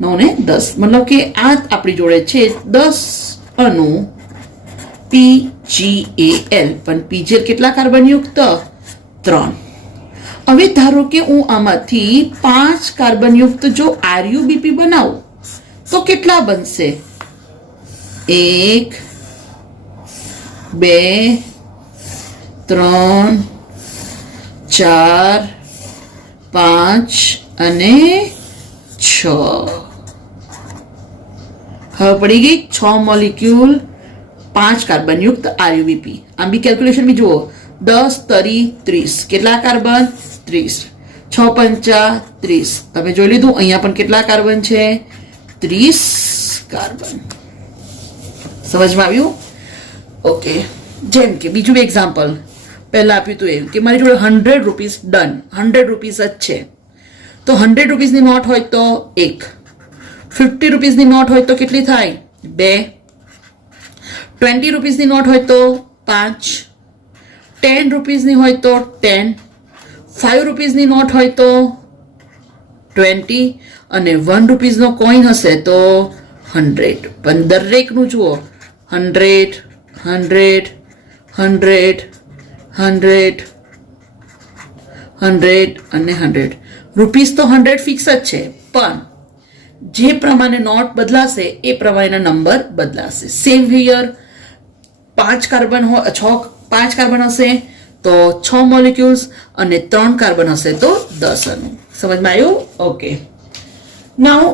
9 ને 10, મતલબ કે આ આપણી જોડે છે 10 અણુ PGAL. પણ PGL કેટલા કાર્બન યુક્ત? 3. હવે ધારો કે હું આમાંથી 5 કાર્બન યુક્ત જો આરયુબીપી બનાવું તો કેટલા બનશે? 1 2 3 4 5 અને 6. ખબર પડી ગઈ. 6 મોલિક્યુલ 5 કાર્બનયુક્ત આરયુબીપી. આમ બી કેલ્ક્યુલેશન બી જુઓ, 10 તરી 30, કેટલા કાર્બન? 30. 6 પંચા 30. તમે જોઈ લીધું, અહીંયા પણ કેટલા કાર્બન છે? 30 કાર્બન. સમજમાં આવ્યું? ઓકે. જેમ કે બીજું એક્ઝામ્પલ પહેલા આપ્યું હતું એમ કે મારી જોડે 100 રૂપીસ ડન, 100 રૂપીસ જ છે. તો 100 રૂપીસની નોટ હોય તો 1, 50 રૂપીસની નોટ હોય તો કેટલી થાય? 2, 20 રૂપીસની નોટ હોય તો 5, 10 રૂપીસની હોય તો 10, 5 રૂપીસની નોટ હોય તો 20 અને 1 રૂપીસનો કોઈન હશે તો 100. પણ દરેકનું જુઓ, 100, 100, 100, 100, 100 અને 100. રૂપીસ તો 100 ફિક્સ જ છે, પણ જે પ્રમાણે નોટ બદલાશે એ પ્રમાણેના નંબર બદલાશે. સેમ હિયર 5 કાર્બન હશે તો 6 મોલિક્યુલ્સ અને 3 કાર્બન હશે તો 10 અણુ. સમજમાં આવ્યું? ઓકે. નાઉ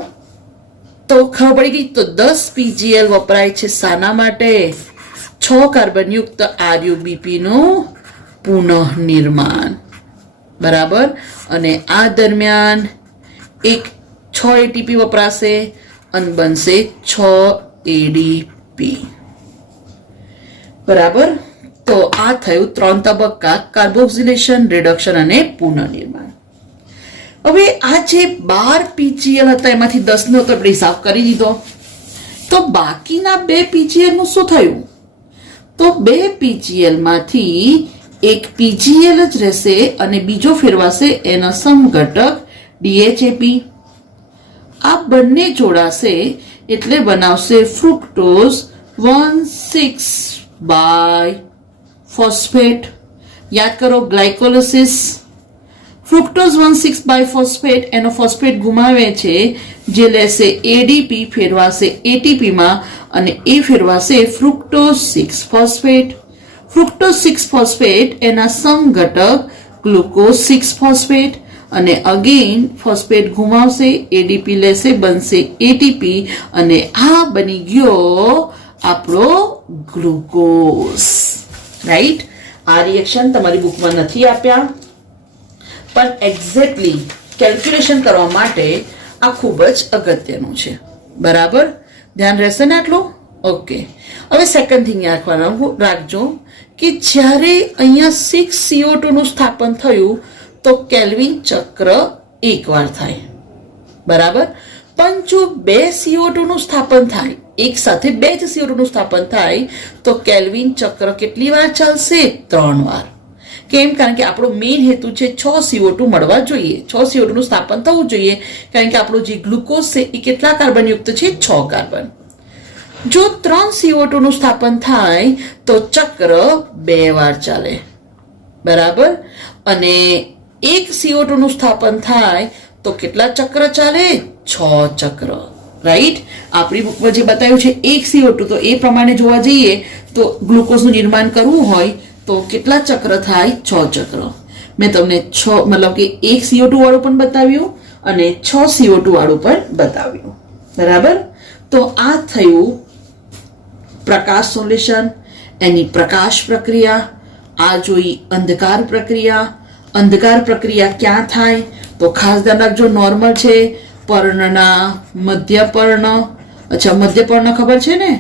તો ખબર પડી ગઈ. તો 10 PgL વપરાય છે શાના માટે? 6 કાર્બનયુક્ત આરયુબીપી નું પુનઃનિર્માણ. બરાબર. અને આ દરમિયાન 6 ATP વપરાશે અને બનશે 6 ADP. બરાબર. તો આ થયું 3 તબક્કા, કાર્બોક્સિલેશન, રિડક્શન અને પુનઃનિર્માણ. હવે આ જે 12 PgL હતા એમાંથી 10 નો તો આપણે હિસાબ કરી દીધો. તો બાકીના 2 PgL નું શું થયું? તો 2 PgL માંથી એક PgL જ રહેશે અને બીજો ફેરવાશે એનો સમઘટક DHAP. આ બંને જોડાશે એટલે બનાવશે ફ્રુક્ટોઝ 1,6-બાયફોસ્ફેટ. યાદ કરો, ગ્લાયકોલિસિસ. ફ્રુક્ટોઝ 1,6-બાયફોસ્ફેટ એનો ફોસ્ફેટ ગુમાવે છે, જે લેશે ADP, ફેરવાશે ATP માં અને એ ફેરવાશે ફ્રુક્ટોઝ 6-ફોસ્ફેટ. ફ્રુક્ટોઝ 6-ફોસ્ફેટ એના સમઘટક ગ્લુકોઝ 6-ફોસ્ફેટ અને અગેન ફોસ્ફેટ ગુમાવશે, ADP લેશે, બનશે ATP અને આ બની ગયો આપણો ગ્લુકોઝ. રાઈટ? આ રિએક્શન તમારી બુકમાં નથી આપ્યા, પણ એક્ઝેક્ટલી કેલ્ક્યુલેશન કરવા માટે આ ખૂબ જ અગત્યનું છે. બરાબર? ધ્યાન રહેશે ને આટલું? ઓકે. હવે સેકન્ડ થિંગ રાખજો કે જ્યારે અહીંયા 6 CO2 નું સ્થાપન થયું તો કેલ્વિન ચક્ર એકવાર થાય. બરાબર. પણ જો 2 CO2 નું સ્થાપન થાય, એક સાથે 2 જ CO2 નું સ્થાપન થાય તો કેલ્વિન ચક્ર કેટલી વાર ચાલશે? 3 વાર. કેમ? કારણ કે આપણો મેઇન હેતુ છે 6 CO2 મળવા જોઈએ, 6 CO2 નું સ્થાપન થવું જોઈએ, કારણ કે આપણો જે ગ્લુકોઝ છે એ કેટલા કાર્બનયુક્ત છે? 6 કાર્બન. જો 3 CO2 નું સ્થાપન થાય તો ચક્ર 2 વાર ચાલે. બરાબર. અને 1 CO2 નું સ્થાપન થાય તો કેટલા ચક્ર ચાલે? 6 ચક્ર. રાઈટ? આપણી બુકમાં જે બતાવ્યું છે 1 CO2, તો એ પ્રમાણે જોવા જઈએ તો ગ્લુકોઝનું નિર્માણ કરવું હોય તો કેટલા ચક્ર થાય? 6 ચક્ર. મેં તમને 6 મતલબ કે 1 CO2 વાળું પણ બતાવ્યું અને 6 CO2 વાળું પણ બતાવ્યું. બરાબર. તો આ થયું પ્રકાશ સંશ્લેષણ, એની પ્રકાશ પ્રક્રિયા. આ જોઈ અંધકાર પ્રક્રિયા. અંધકાર પ્રક્રિયા ક્યાં થાય? તો ખાસ ધ્યાન રાખજો, નોર્મલ છે, પર્ણના મધ્યપર્ણ. અચ્છા, મધ્યપર્ણ ખબર છે ને?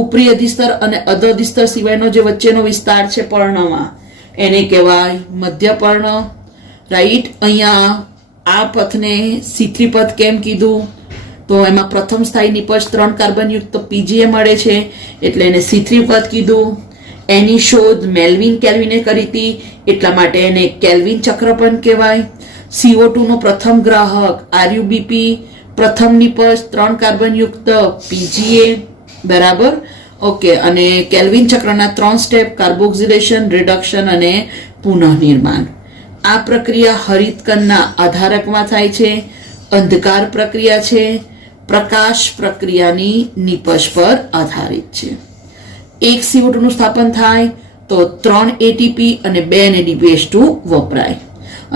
ઉપરી અધિસ્તર અને અધોઅધિસ્તર સિવાયનો જે વચ્ચેનો વિસ્તાર છે પર્ણમાં, એને કહેવાય મધ્યપર્ણ. રાઈટ? અહીંયા આ પથને C3 પથ કેમ કીધું? તો એમાં પ્રથમ સ્થાયી નિપજ 3 કાર્બનયુક્ત PGA મળે છે એટલે એને C3 પદ કીધું. એની શોધ મેલ્વિન કેલ્વિને કરી હતી એટલા માટે એને કેલ્વિન ચક્ર પણ કહેવાય. CO2 નો પ્રથમ ગ્રાહક RUBP, પ્રથમ નિપજ 3 કાર્બનયુક્ત PGA. બરાબર. ઓકે. અને કેલ્વિન ચક્રના 3 સ્ટેપ, કાર્બોક્સિલેશન, રિડક્શન અને પુનઃનિર્માણ. આ પ્રક્રિયા હરિતકણના આધારકમાં થાય છે. અંધકાર પ્રક્રિયા છે, પ્રકાશ પ્રક્રિયાની નિપજ પર આધારિત છે. 1 CO2 નું સ્થાપન થાય તો 3 ATP અને 2 NADPH2 વપરાય.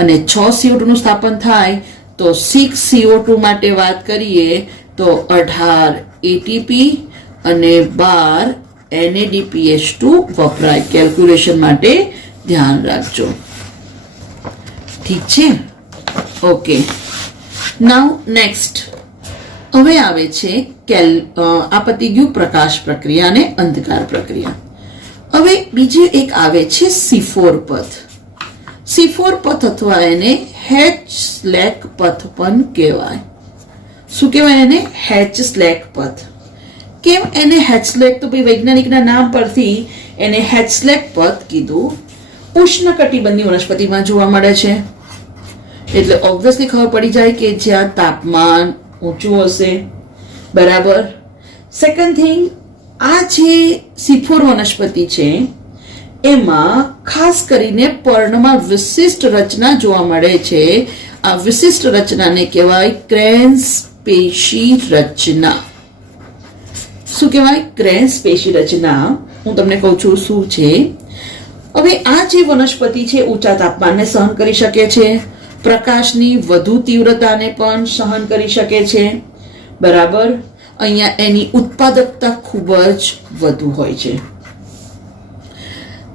અને 6 CO2 નું સ્થાપન થાય તો 6 CO2 માટે વાત કરીએ તો 18 એટીપી અને 12 NADPH2 વપરાય. કેલ્ક્યુલેશન માટે ધ્યાન રાખજો. ઠીક છે? ઓકે. નાઉ નેક્સ્ટ હવે આવે છે આ પતી ગયું પ્રકાશ પ્રક્રિયા અને અંધકાર પ્રક્રિયા. હવે બીજી એક આવે છે C4 પથ. C4 પથ અથવા એને હેચ સ્લેક પથ પણ કહેવાય. શું કહેવાય એને? હેચ સ્લેક પથ. કેમ એને હેચ સ્લેક? તો ભાઈ વૈજ્ઞાનિકના નામ પરથી એને હેચ સ્લેક પથ કીધું. ઉષ્ણકટિબંધની વનસ્પતિમાં જોવા મળે છે, એટલે ઓબ્વિયસલી ખબર પડી જાય કે જ્યાં તાપમાન ઊંચું હશે. બરાબર. સેકન્ડ થિંગ, આ જે C4 વનસ્પતિ છે એમાં ખાસ કરીને પર્ણમાં વિશિષ્ટ રચના જોવા મળે છે. આ વિશિષ્ટ રચનાને કહેવાય ક્રેન્સ પેશી રચના. શું કહેવાય? ક્રેન્સ પેશી રચના. હું તમને કહું છું શું છે. હવે આ જે વનસ્પતિ છે ઊંચા તાપમાનને સહન કરી શકે છે, પ્રકાશની વધુ તીવ્રતાને પણ સહન કરી શકે છે. બરાબર. અહીંયા એની ઉત્પાદકતા ખૂબ જ વધુ હોય છે.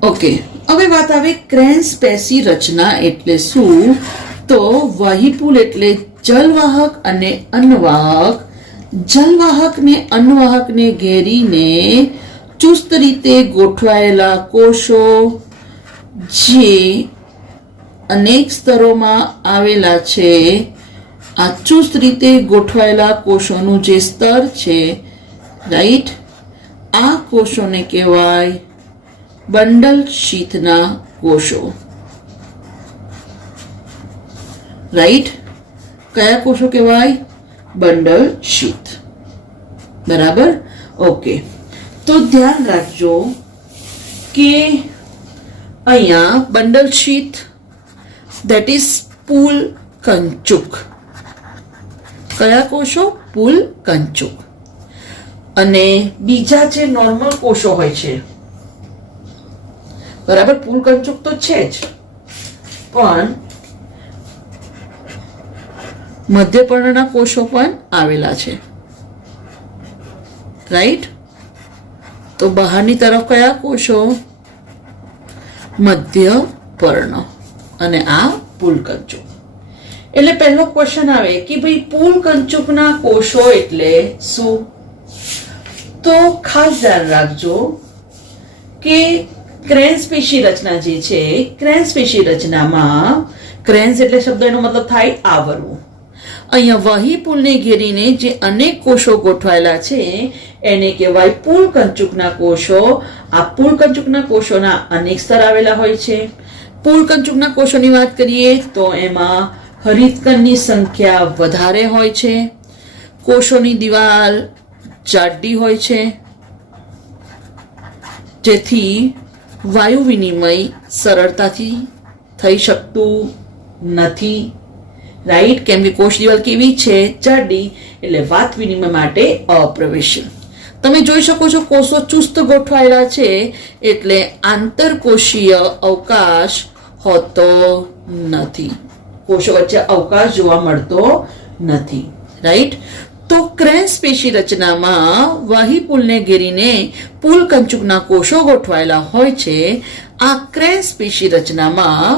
ઓકે. હવે વાત આવે ક્રેન્સ પેશી રચના એટલે શું? તો વહીપુલ એટલે જલવાહક અને અન્નવાહક. જલવાહક ને અન્નવાહકને ઘેરીને ચુસ્ત રીતે ગોઠવાયેલા કોષો જે અનેક સ્તરોમાં આવેલા છે. આ ચુસ્ત રીતે ગોઠવાયેલા કોષોનું જે સ્તર છે, રાઈટ, આ કોષોને કહેવાય બંડલ શીથના કોષો. રાઈટ. કયા કોષો કહેવાય? Bundle sheath. બરાબર. ઓકે. તો ધ્યાન રાખજો કે અહીંયા બંડલ શીથ that is પુલ કંચુક. કયા કોષો? પુલ કંચુક. અને બીજા જે નોર્મલ કોષો હોય છે, બરાબર, પુલ કંચુક તો છે જ, પણ મધ્યપર્ણના કોષો પણ આવેલા છે. રાઈટ. તો બહારની તરફ કયા કોષો? મધ્યપર્ણ અને આ પુલકંચુક. એટલે પહેલો ક્વેશ્ચન આવે કે ભાઈ પુલકંચુકના કોષો એટલે શું? તો ખાસ ધ્યાન રાખજો કે ક્રેન્સ પેશી રચના જે છે, ક્રેન્સ પેશી રચનામાં ક્રેન્સ એટલે શબ્દનો મતલબ થાય આવરવું. અહીંયા વહીપુલને ઘેરીને જે અનેક કોષો ગોઠવાયેલા છે એને કહેવાય પુલકંચુકના કોષો. આ પુલકંચુકના કોષોના અનેક સ્તર આવેલા હોય છે. પુલકંચુકના કોષોની વાત કરીએ તો એમાં હરિતકણની સંખ્યા વધારે હોય છે. કોષોની દિવાલ જાડી હોય છે, જેથી વાયુ વિનિમય સરળતાથી થઈ શકતું નથી. રાઈટ. કેમ કે કોષ દિવાલ કેવી છે? જાડી, એટલે વાત વિનિમય માટે અપ્રવેશ્ય. તમે જોઈ શકો છો કોષો ચુસ્ત ગોઠવાયેલા છે, એટલે આંતરકોષીય અવકાશ હોતો નથી. કોષો વચ્ચે અવકાશ જોવા મળતો નથી. રાઈટ. તો ક્રેન્સ પેશી રચનામાં વહીપુલને ઘેરીને પુલકંચુકના કોષો ગોઠવાયેલા હોય છે. આ ક્રેન્સ પેશી રચનામાં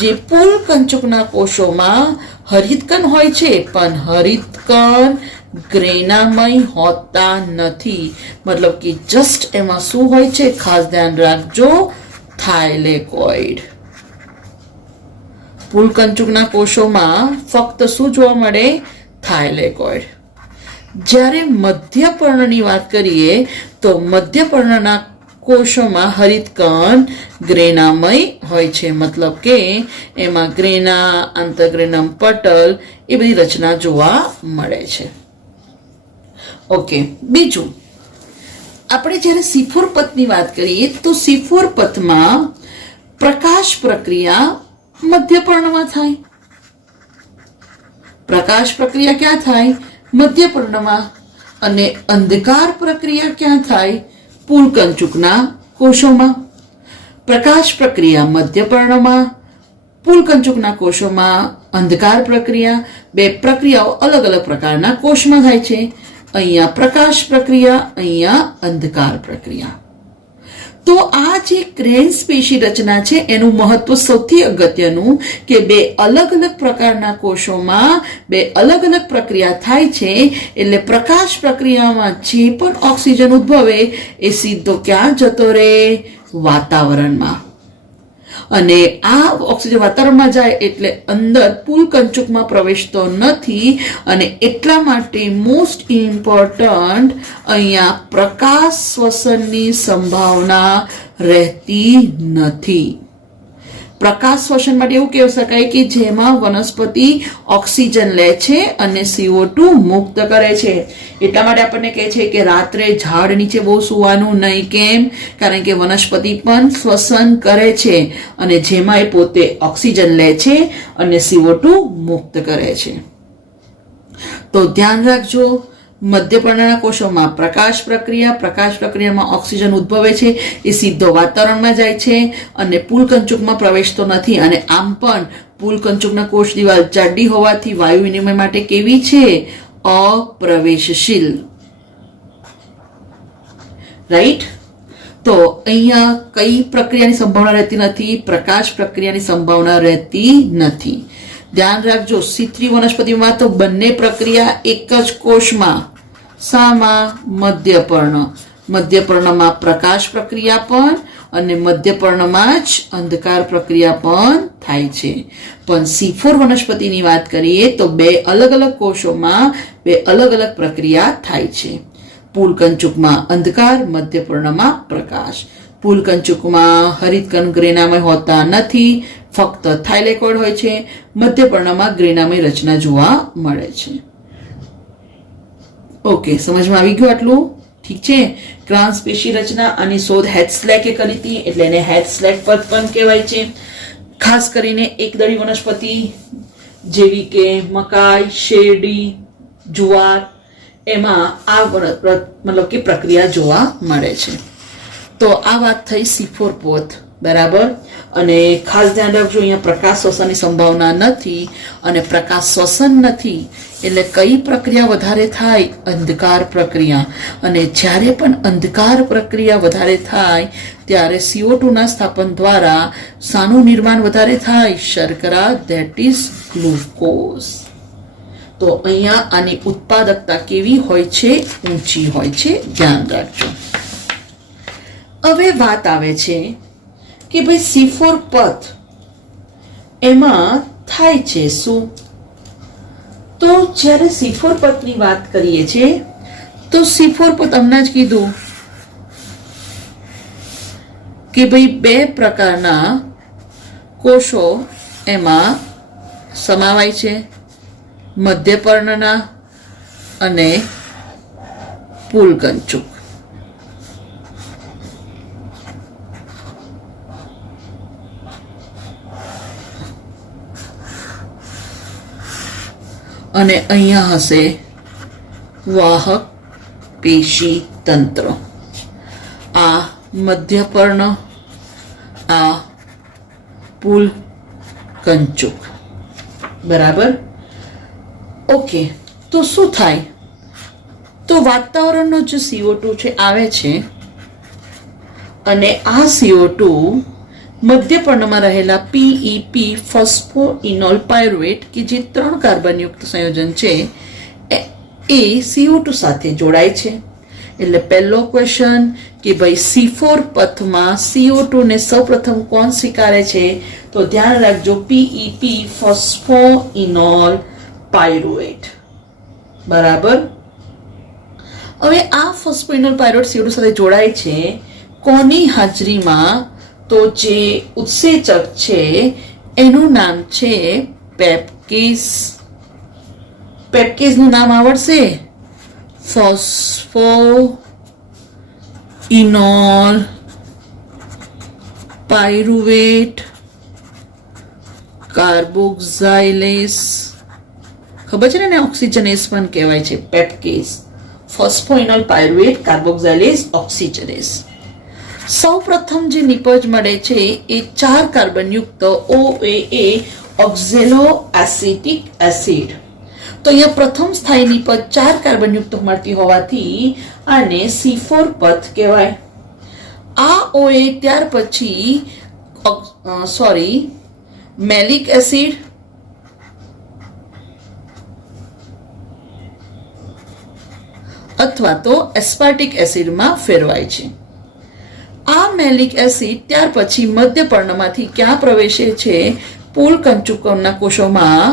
જે પુલકંચુકના કોષોમાં હરિતકણ હોય છે, પણ હરિતકણ ગ્રેનામય હોતા નથી. મતલબ કે જસ્ટ એમાં શું હોય છે? ખાસ ધ્યાન રાખજો, થાઇલેકોઇડ. પુલકંચુકના કોષોમાં ફક્ત શું જોવા મળે? થાઇલેકોઇડ. જ્યારે મધ્યપર્ણની વાત કરીએ તો મધ્યપર્ણના કોષોમાં હરિતકણ ગ્રેનામય હોય છે. મતલબ કે એમાં ગ્રેના, આંતરગ્રેનમ પટલ એ બધી રચના જોવા મળે છે. ઓકે. બીજું, આપણે જ્યારે C4 પથની વાત કરીએ તો C4 પથમાં પ્રકાશ પ્રક્રિયા મધ્યપર્ણમાં થાય. પ્રકાશ પ્રક્રિયા ક્યાં થાય? મધ્યપર્ણમાં. અને અંધકાર પ્રક્રિયા ક્યાં થાય? પુલકંચુકના કોષોમાં. પ્રકાશ પ્રક્રિયા મધ્યપર્ણમાં, પુલકંચુકના કોષોમાં અંધકાર પ્રક્રિયા. બે પ્રક્રિયાઓ અલગ અલગ પ્રકારના કોષમાં થાય છે. અહીંયા પ્રકાશ પ્રક્રિયા, અહીંયા અંધકાર પ્રક્રિયા. તો આ જે ક્રેન્સ પેશી રચના છે એનું મહત્વ સૌથી અગત્યનું કે બે અલગ અલગ પ્રકારના કોષોમાં બે અલગ અલગ પ્રક્રિયા થાય છે. એટલે પ્રકાશ પ્રક્રિયામાં જે પણ ઓક્સિજન ઉદ્ભવે એ સીધો ક્યાં જતો રહે? વાતાવરણમાં. અને આ ઓક્સિજન વાતાવરણમાં જાય એટલે અંદર પુલકંચુકમાં પ્રવેશતો નથી. અને એટલા માટે મોસ્ટ ઇમ્પોર્ટન્ટ અહીંયા પ્રકાશ શ્વસનની સંભાવના રહેતી નથી. પ્રકાશ શ્વસન માટે એવું કહી શકાય કે જેમાં વનસ્પતિ ઓક્સિજન લે છે અને CO2 મુક્ત કરે છે. એટલા માટે આપણને કહે છે કે રાત્રે ઝાડ નીચે બહુ સૂવાનું નહીં. કેમ? કારણ કે વનસ્પતિ પણ શ્વસન કરે છે અને જેમાં એ પોતે ઓક્સિજન લે છે અને CO2 મુક્ત કરે છે. તો ધ્યાન રાખજો, મધ્યપર્ણના કોષોમાં પ્રકાશ પ્રક્રિયામાં ઓક્સિજન ઉદ્ભવે છે, એ સીધો વાતાવરણમાં જાય છે અને પુલકંચુકમાં પ્રવેશતો નથી. અને આમ પણ પુલકંચુકના કોષ દિવાલ જાડી હોવાથી વાયુ વિનિમય માટે કેવી છે? અપ્રવેશશીલ. રાઈટ? તો અહીંયા કઈ પ્રક્રિયાની સંભાવના રહેતી નથી? પ્રકાશ પ્રક્રિયાની સંભાવના રહેતી નથી. ધ્યાન રાખજો, C3 વનસ્પતિમાં તો બંને પ્રક્રિયા એક જ કોષમાં. શામાં? મધ્યપર્ણમાં પ્રકાશ પ્રક્રિયા પણ અને મધ્યપર્ણમાં જ અંધકાર પ્રક્રિયા પણ થાય છે. પણ C4 વનસ્પતિની વાત કરીએ તો બે અલગ અલગ કોષોમાં બે અલગ અલગ પ્રક્રિયા થાય છે. પુલકંચુકમાં અંધકાર, મધ્યપર્ણમાં પ્રકાશ. પુલકંચુકમાં હરિતકણ ગ્રેનામય હોતા નથી, ફક્ત થાઇલેકોઇડ હોય છે. મધ્યપર્ણમાં ગ્રેનામય રચના જોવા મળે છે. ઓકે, સમજમાં આવી ગયું આટલું? ઠીક છે. ક્રાન્સ પેશી રચના આની શોધ હેડ્સલેકે કરી હતી, એટલે એને હેડ્સલેક પદ પણ કહેવાય છે. ખાસ કરીને એકદળી વનસ્પતિ જેવી કે મકાઈ, શેરડી, જુવાર, એમાં આ મતલબ કે પ્રક્રિયા જોવા મળે છે. તો આ વાત થઈ C4 પોત. બરાબર? અને ખાસ ધ્યાન રાખજો, અહીંયા પ્રકાશ શ્વસનની સંભાવના નથી. અને પ્રકાશ શ્વસન નથી એટલે કઈ પ્રક્રિયા વધારે થાય? અંધકાર પ્રક્રિયા. અને જ્યારે પણ અંધકાર પ્રક્રિયા વધારે થાય ત્યારે CO2 ના સ્થાપન દ્વારા શાનું નિર્માણ વધારે થાય? શર્કરા, ધેટ ઇઝ ગ્લુકોઝ. તો અહીંયા આની ઉત્પાદકતા કેવી હોય છે? ઊંચી હોય છે. ધ્યાન રાખજો. હવે વાત આવે છે કે ભાઈ C4 પથ એમાં થાય છે શું? તો જ્યારે C4 પથની વાત કરીએ છીએ તો C4 પથ હમણાં જ કીધું કે ભાઈ બે પ્રકારના કોષો એમાં સમાવાય છે, મધ્યપર્ણના અને પુલકંચુક. અને અહીંયા હશે વાહક પેશી તંત્ર. આ મધ્યપર્ણ, આ પુલકંચુક. બરાબર? ઓકે, તો શું થાય? તો વાતાવરણનો જે CO2 છે આવે છે અને આ CO2 મધ્યપર્ણમાં રહેલા PEP ફોસ્ફોઇનોલ પાયરુવેટ કે જે 3 કાર્બનયુક્ત સંયોજન છે એ CO2 સાથે જોડાય છે. એટલે પહેલો ક્વેશ્ચન કે ભાઈ C4 પથમાં CO2 ને સૌપ્રથમ કોણ સ્વીકારે છે? તો ધ્યાન રાખજો, PEP ફોસ્ફોઇનોલ પાયરુવેટ. બરાબર? હવે આ ફોસ્ફોઇનોલ પાયરુવેટ CO2 સાથે જોડાય છે કોની હાજરીમાં? તો જે ઉત્સેચક છે એનું નામ છે પેપ્કેઝ. પેપ્કેઝનું નામ આવડશે? ફોસ્ફોઇનોલ પાયરુવેટ કાર્બોક્સાઇલેસ. ખબર છે ને, ઓક્સિજનેસ પણ કહેવાય છે. પેપ્કેઝ, ફોસ્ફોઇનોલ પાયરુવેટ કાર્બોક્સાઇલેસ ઓક્સિજનેસ. સૌ પ્રથમ જે નિપજ મળે છે એ 4 કાર્બનયુક્ત OAA ઓક્ઝેલો એસિટિક એસિડ. તો અહીંયા પ્રથમ સ્થાયી નિપજ 4 કાર્બનયુક્ત મળતી હોવાથી આને C4 પથ કહેવાય. આ OA ત્યાર પછી મેલિક એસિડ અથવા તો એસ્પાર્ટિક એસિડમાં ફેરવાય છે. આ મેલિક એસિડ ત્યાર પછી મધ્ય પર્ણમાંથી ક્યાં પ્રવેશે છે? પૂલ કંચુકના કોષોમાં.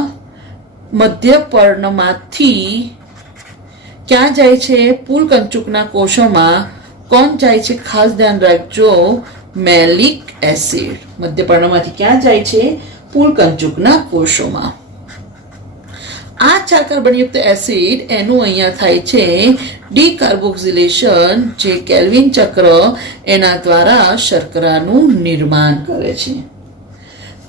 મધ્ય પર્ણમાંથી ક્યાં જાય છે? પૂલ કંચુકના કોષોમાં. કોણ જાય છે? ખાસ ધ્યાન રાખજો, મેલિક એસિડ મધ્ય પર્ણમાંથી ક્યાં જાય છે? પૂલ કંચુકના કોષોમાં. આ 4 કાર્બનયુક્ત એસિડ એનું અહીંયા થાય છે ડીકાર્બોક્સિલેશન, જે કેલ્વિન ચક્ર એના દ્વારા શર્કરાનું નિર્માણ કરે છે.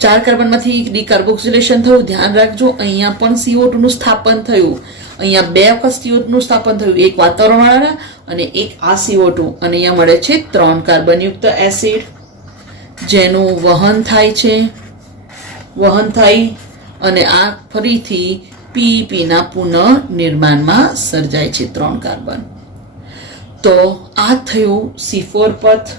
4 કાર્બનમાંથી ડીકાર્બોક્સિલેશન થયું. ધ્યાન રાખજો, અહીંયા પણ CO2 નું સ્થાપન થયું. અહીંયા 2 વખત CO2 નું સ્થાપન થયું, એક વાતાવરણવાળા અને એક આ CO2, અને અહીંયા મળે છે 3 કાર્બનયુક્ત એસિડ જેનું વહન થાય છે. વહન થઈ અને આ ફરીથી PEP ના પુનઃ નિર્માણમાં સર્જાય છે 3 કાર્બન. તો આ થયું C4 પથ.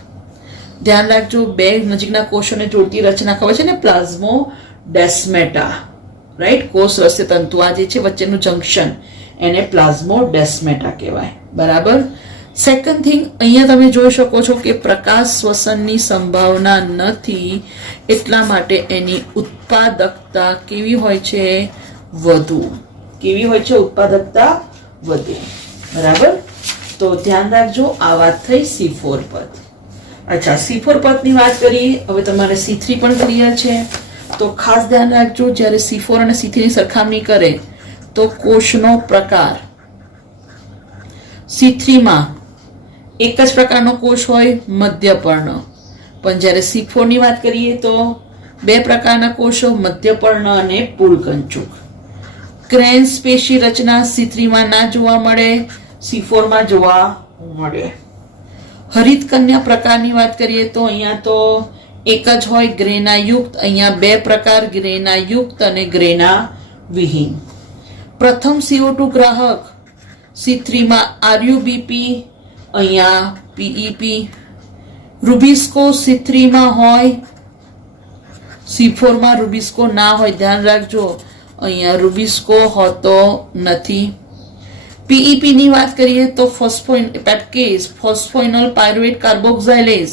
ધ્યાન રાખજો, 2 નજીકના કોષોને જોડતી રચના ખબર છે ને, પ્લાઝ્મોડેસ્મેટા, રાઈટ? કોષ રસ્ય તંતુ આ જે છે વચ્ચેનું જંકશન, એને પ્લાઝ્મોડેસ્મેટા કહેવાય. બરાબર. સેકન્ડ થિંગ, અહીંયા તમે જોઈ શકો છો કે પ્રકાશ શ્વસનની સંભાવના નથી, એટલા માટે એની ઉત્પાદકતા કેવી હોય છે? વધુ. કેવી હોય છે? ઉત્પાદકતા વધુ. બરાબર. તો ધ્યાન રાખજો, આ વાત થઈ C4 પદ. અચ્છા, C4 પદની વાત કરી. હવે તમારે C3 પણ ક્લિયર છે. તો ખાસ ધ્યાન રાખજો, જ્યારે C4 અને C3 ની સરખામણી કરે તો કોષનો પ્રકાર C3 માં એક જ પ્રકારનો કોષ હોય, મધ્યપર્ણ. પણ જ્યારે C4 ની વાત કરીએ તો 2 પ્રકારના કોષો, મધ્યપર્ણ અને પૂલકંચુક. ક્રેન્સ પેશી રચના C3 માં ના જોવા મળે, C4 માં જોવા મળે. હરિત કન્યા પ્રકારની વાત કરીએ તો અહીંયા તો એક જ હોય, ગ્રેનાયુક્ત. અહીંયા 2 પ્રકાર, ગ્રેનાયુક્ત અને ગ્રેના વિહીન. પ્રથમ CO2 ગ્રાહક C3 માં RUBP, અહીંયા PEP. રૂબિસ્કો C3 માં હોય, C4 માં રૂબિસ્કો ના હોય. ધ્યાન રાખજો, અહીંયા રૂબિસ્કો હોતો નથી. PEP ની વાત કરીએ તો પેપ્કેઝ, ફોસ્ફોઇનોલ પાયરુવેટ કાર્બોક્સાઇલેઝ.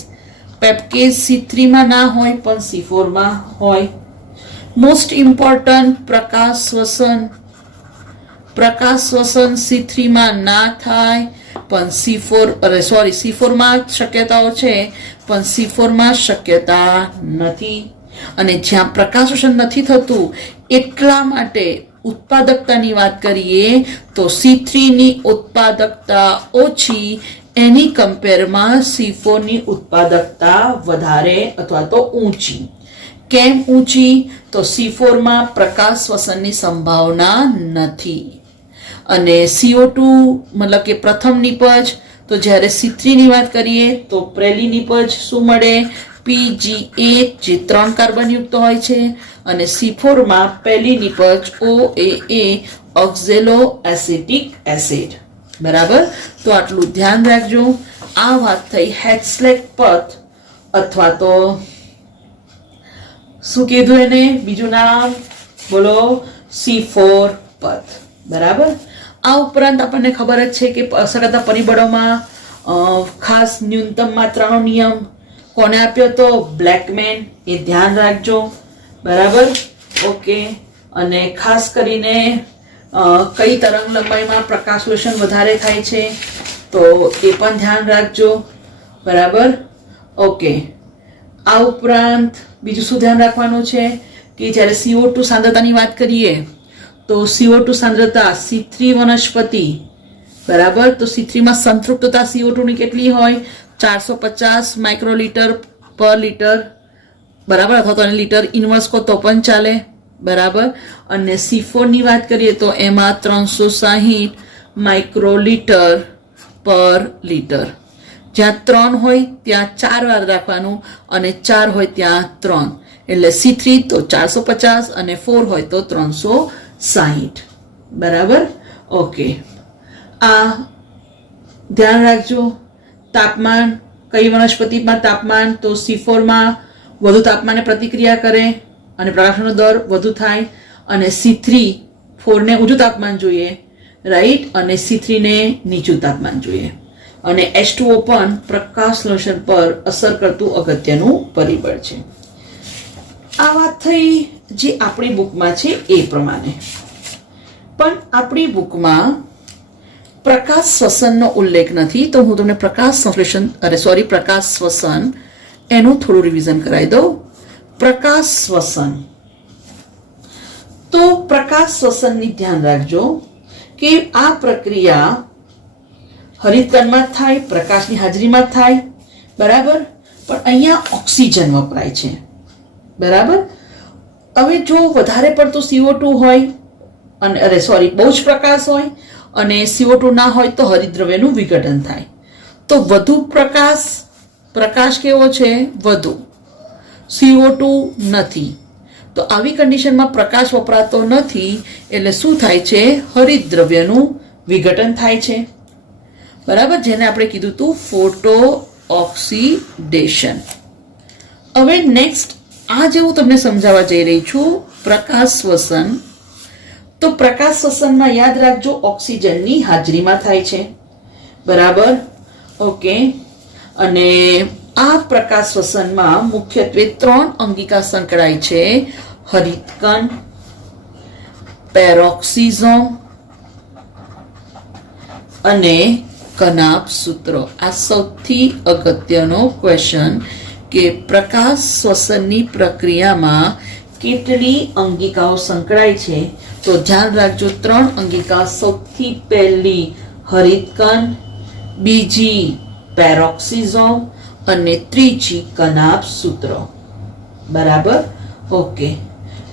પેપ્કેઝ C3 માં ના હોય પણ C4 માં હોય. મોસ્ટ ઇમ્પોર્ટન્ટ, પ્રકાશ શ્વસન. પ્રકાશ શ્વસન C3 માં ના થાય પણ C4 માં શક્યતાઓ છે, પણ C4 માં શક્યતા નથી. અને જ્યાં પ્રકાશ શ્વસન નથી થતું એટલા માટે ઉત્પાદકતાની વાત કરીએ તો C3 ની ઉત્પાદકતા ઓછી, એની કમ્પેરમાં C4 ની ઉત્પાદકતા વધારે અથવા તો ઊંચી. કેમ ઊંચી? તો C4 માં પ્રકાશ શ્વસનની સંભાવના નથી. અને CO2 મતલબ કે પ્રથમ નિપજ, તો જ્યારે C3 ની વાત કરીએ તો પહેલી નિપજ શું મળે? PGA, જે 3 કાર્બનયુક્ત હોય છે. અને C4 માં પહેલી નિપજ OAA, ઓક્ઝેલો એસિટિક એસિડ. બરાબર. તો આટલું ધ્યાન રાખજો. આ વાત થઈ હેક્સલેક પથ, અથવા તો શું કીધું એને બીજું નામ? બોલો, C4 પથ. બરાબર. આ ઉપરાંત આપણને ખબર જ છે કે અસરકારકતા પરિબળોમાં ખાસ ન્યૂનતમ માત્રાનો નિયમ કોને આપ્યો તો? બ્લેકમેન. એ ધ્યાન રાખજો. બરાબર. ઓકે. અને ખાસ કરીને કઈ તરંગ લંબાઈમાં પ્રકાશ શ્વસન વધારે થાય છે તો એ પણ ધ્યાન રાખજો. બરાબર. ઓકે. આ ઉપરાંત બીજું શું ધ્યાન રાખવાનું છે કે જ્યારે CO2 સાંદ્રતાની વાત કરીએ તો CO2 સાંદ્રતા C3 વનસ્પતિ. બરાબર. તો C3 માં સંતૃપ્તતા CO2 ની કેટલી હોય? 450 માઇક્રોલીટર પર લીટર. બરાબર. અથવા તો લીટર ઇન્વર્સ કહો તો પણ ચાલે. બરાબર. અને C4 ની વાત કરીએ તો એમાં 360 માઇક્રોલીટર પર લીટર. જ્યાં 3 હોય ત્યાં 4 વાર રાખવાનું, અને 4 હોય ત્યાં 3. એટલે C3 તો 450 અને 4 હોય તો 360. બરાબર. ઓકે, આ ધ્યાન રાખજો. તાપમાન, કઈ વનસ્પતિમાં તાપમાન, તો C4 માં વધુ તાપમાને પ્રતિક્રિયા કરે અને પ્રકાશનો દર વધુ થાય, અને C3 ને ઊંચું તાપમાન જોઈએ, રાઈટ, અને C3 ને નીચું તાપમાન જોઈએ. અને H2O પણ પ્રકાશ સંશ્લેષણ પર અસર કરતું અગત્યનું પરિબળ છે. આ વાત થઈ જે આપણી બુકમાં છે એ પ્રમાણે. પણ આપણી બુકમાં પ્રકાશ શ્વસનનો ઉલ્લેખ નથી, તો હું તમને પ્રકાશ સંશ્લેષણ પ્રકાશ શ્વસન એનું થોડું રિવિઝન કરાવી દઉં. પ્રકાશ શ્વસન, તો પ્રકાશ શ્વસનની ધ્યાન રાખજો કે આ પ્રક્રિયા હરિતકણમાં જ થાય, પ્રકાશની હાજરીમાં જ થાય, બરાબર. પણ અહીંયા ઓક્સિજન વપરાય છે, બરાબર. હવે જો વધારે પડતું CO2 હોય અને બહુ જ પ્રકાશ હોય અને CO2 ના હોય તો હરિતદ્રવ્યનું વિઘટન થાય. તો વધુ પ્રકાશ કેવો છે? વધુ. CO2 નથી, તો આવી કન્ડિશનમાં પ્રકાશ વપરાતો નથી, એટલે શું થાય છે? હરિતદ્રવ્યનું વિઘટન થાય છે, બરાબર, જેને આપણે કીધું હતું ફોટો ઓક્સિડેશન. હવે નેક્સ્ટ, આ જેવું તમને સમજાવવા જઈ રહી છું પ્રકાશ શ્વસન. તો પ્રકાશ શ્વસનમાં યાદ રાખજો ઓક્સિજનની હાજરીમાં થાય છે, બરાબર. ઓકે, અને આ પ્રકાશ શ્વસનમાં મુખ્યત્વે 3 અંગિકા સંકળાય છે: હરિતકણ, પેરોક્સિઝોમ અને કનાભ સૂત્રો. આ સૌથી અગત્યનો ક્વેશ્ચન કે પ્રકાશ શ્વસનની પ્રક્રિયામાં કેટલી અંગિકાઓ સંકળાય છે. તો ધ્યાન રાખજો 3 અંગિકા. સૌથી પહેલી હરિતકણ, બીજી પેરોક્સિઝોમ અને ત્રીજી કનાભ સૂત્રો, બરાબર. ઓકે,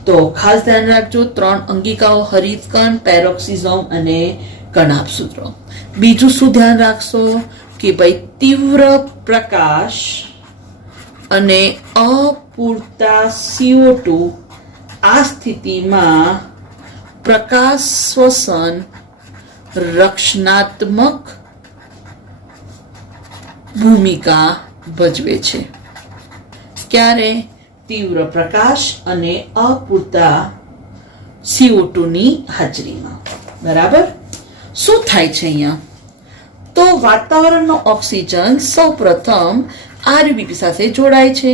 તો ખાસ ધ્યાન રાખજો 3 અંગિકાઓ: હરિતકણ, પેરોક્સિઝોમ અને કનાભ સૂત્રો. બીજું શું ધ્યાન રાખશો કે ભાઈ તીવ્ર પ્રકાશ અને અપૂરતા CO2, આ સ્થિતિમાં પ્રકાશ શ્વસન રક્ષણાત્મક ભૂમિકા ભજવે છે. ક્યારે? તીવ્ર પ્રકાશ અને અપૂરતા CO2 ની હાજરીમાં, બરાબર. શું થાય છે અહીંયા? તો વાતાવરણનો ઓક્સિજન સૌપ્રથમ RUBP સાથે જોડાય છે.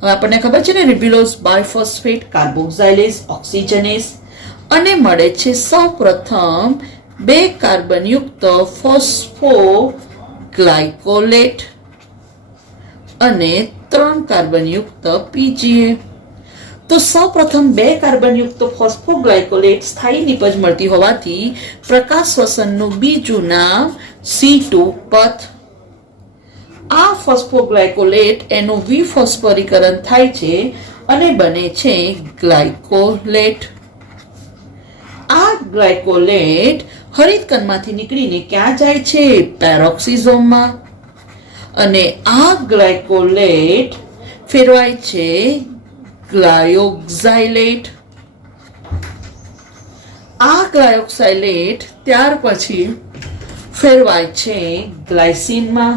હવે આપણને ખબર છે ને, રિબ્યુલોઝ બાયફોસ્ફેટ કાર્બોક્સાઇલેઝ ઓક્સિજનેઝ, અને મળે છે સૌપ્રથમ 2 કાર્બનયુક્ત ફોસ્ફોગ્લાયકોલેટ અને 3 કાર્બનયુક્ત PGA. તો સૌપ્રથમ 2 કાર્બનયુક્ત ફોસ્ફોગ્લાયકોલેટ સ્થાયી નિપજ મળતી હોવાથી પ્રકાશ શ્વસનનું બીજું નામ C2 પથ. આ ફોસ્ફોગ્લાયકોલેટ એનું વિફોસ્ફોરીકરણ થાય છે અને બને છે ગ્લાયકોલેટ. આ ગ્લાયકોલેટ હરિતકણમાંથી નીકળીને ક્યાં જાય છે? પેરોક્સિઝોમમાં. અને આ ગ્લાયકોલેટ ફેરવાય છે ગ્લાયોક્સાઇલેટ. આ ગ્લાયોક્સાઇલેટ ત્યાર પછી ફેરવાય છે ગ્લાયસીનમાં.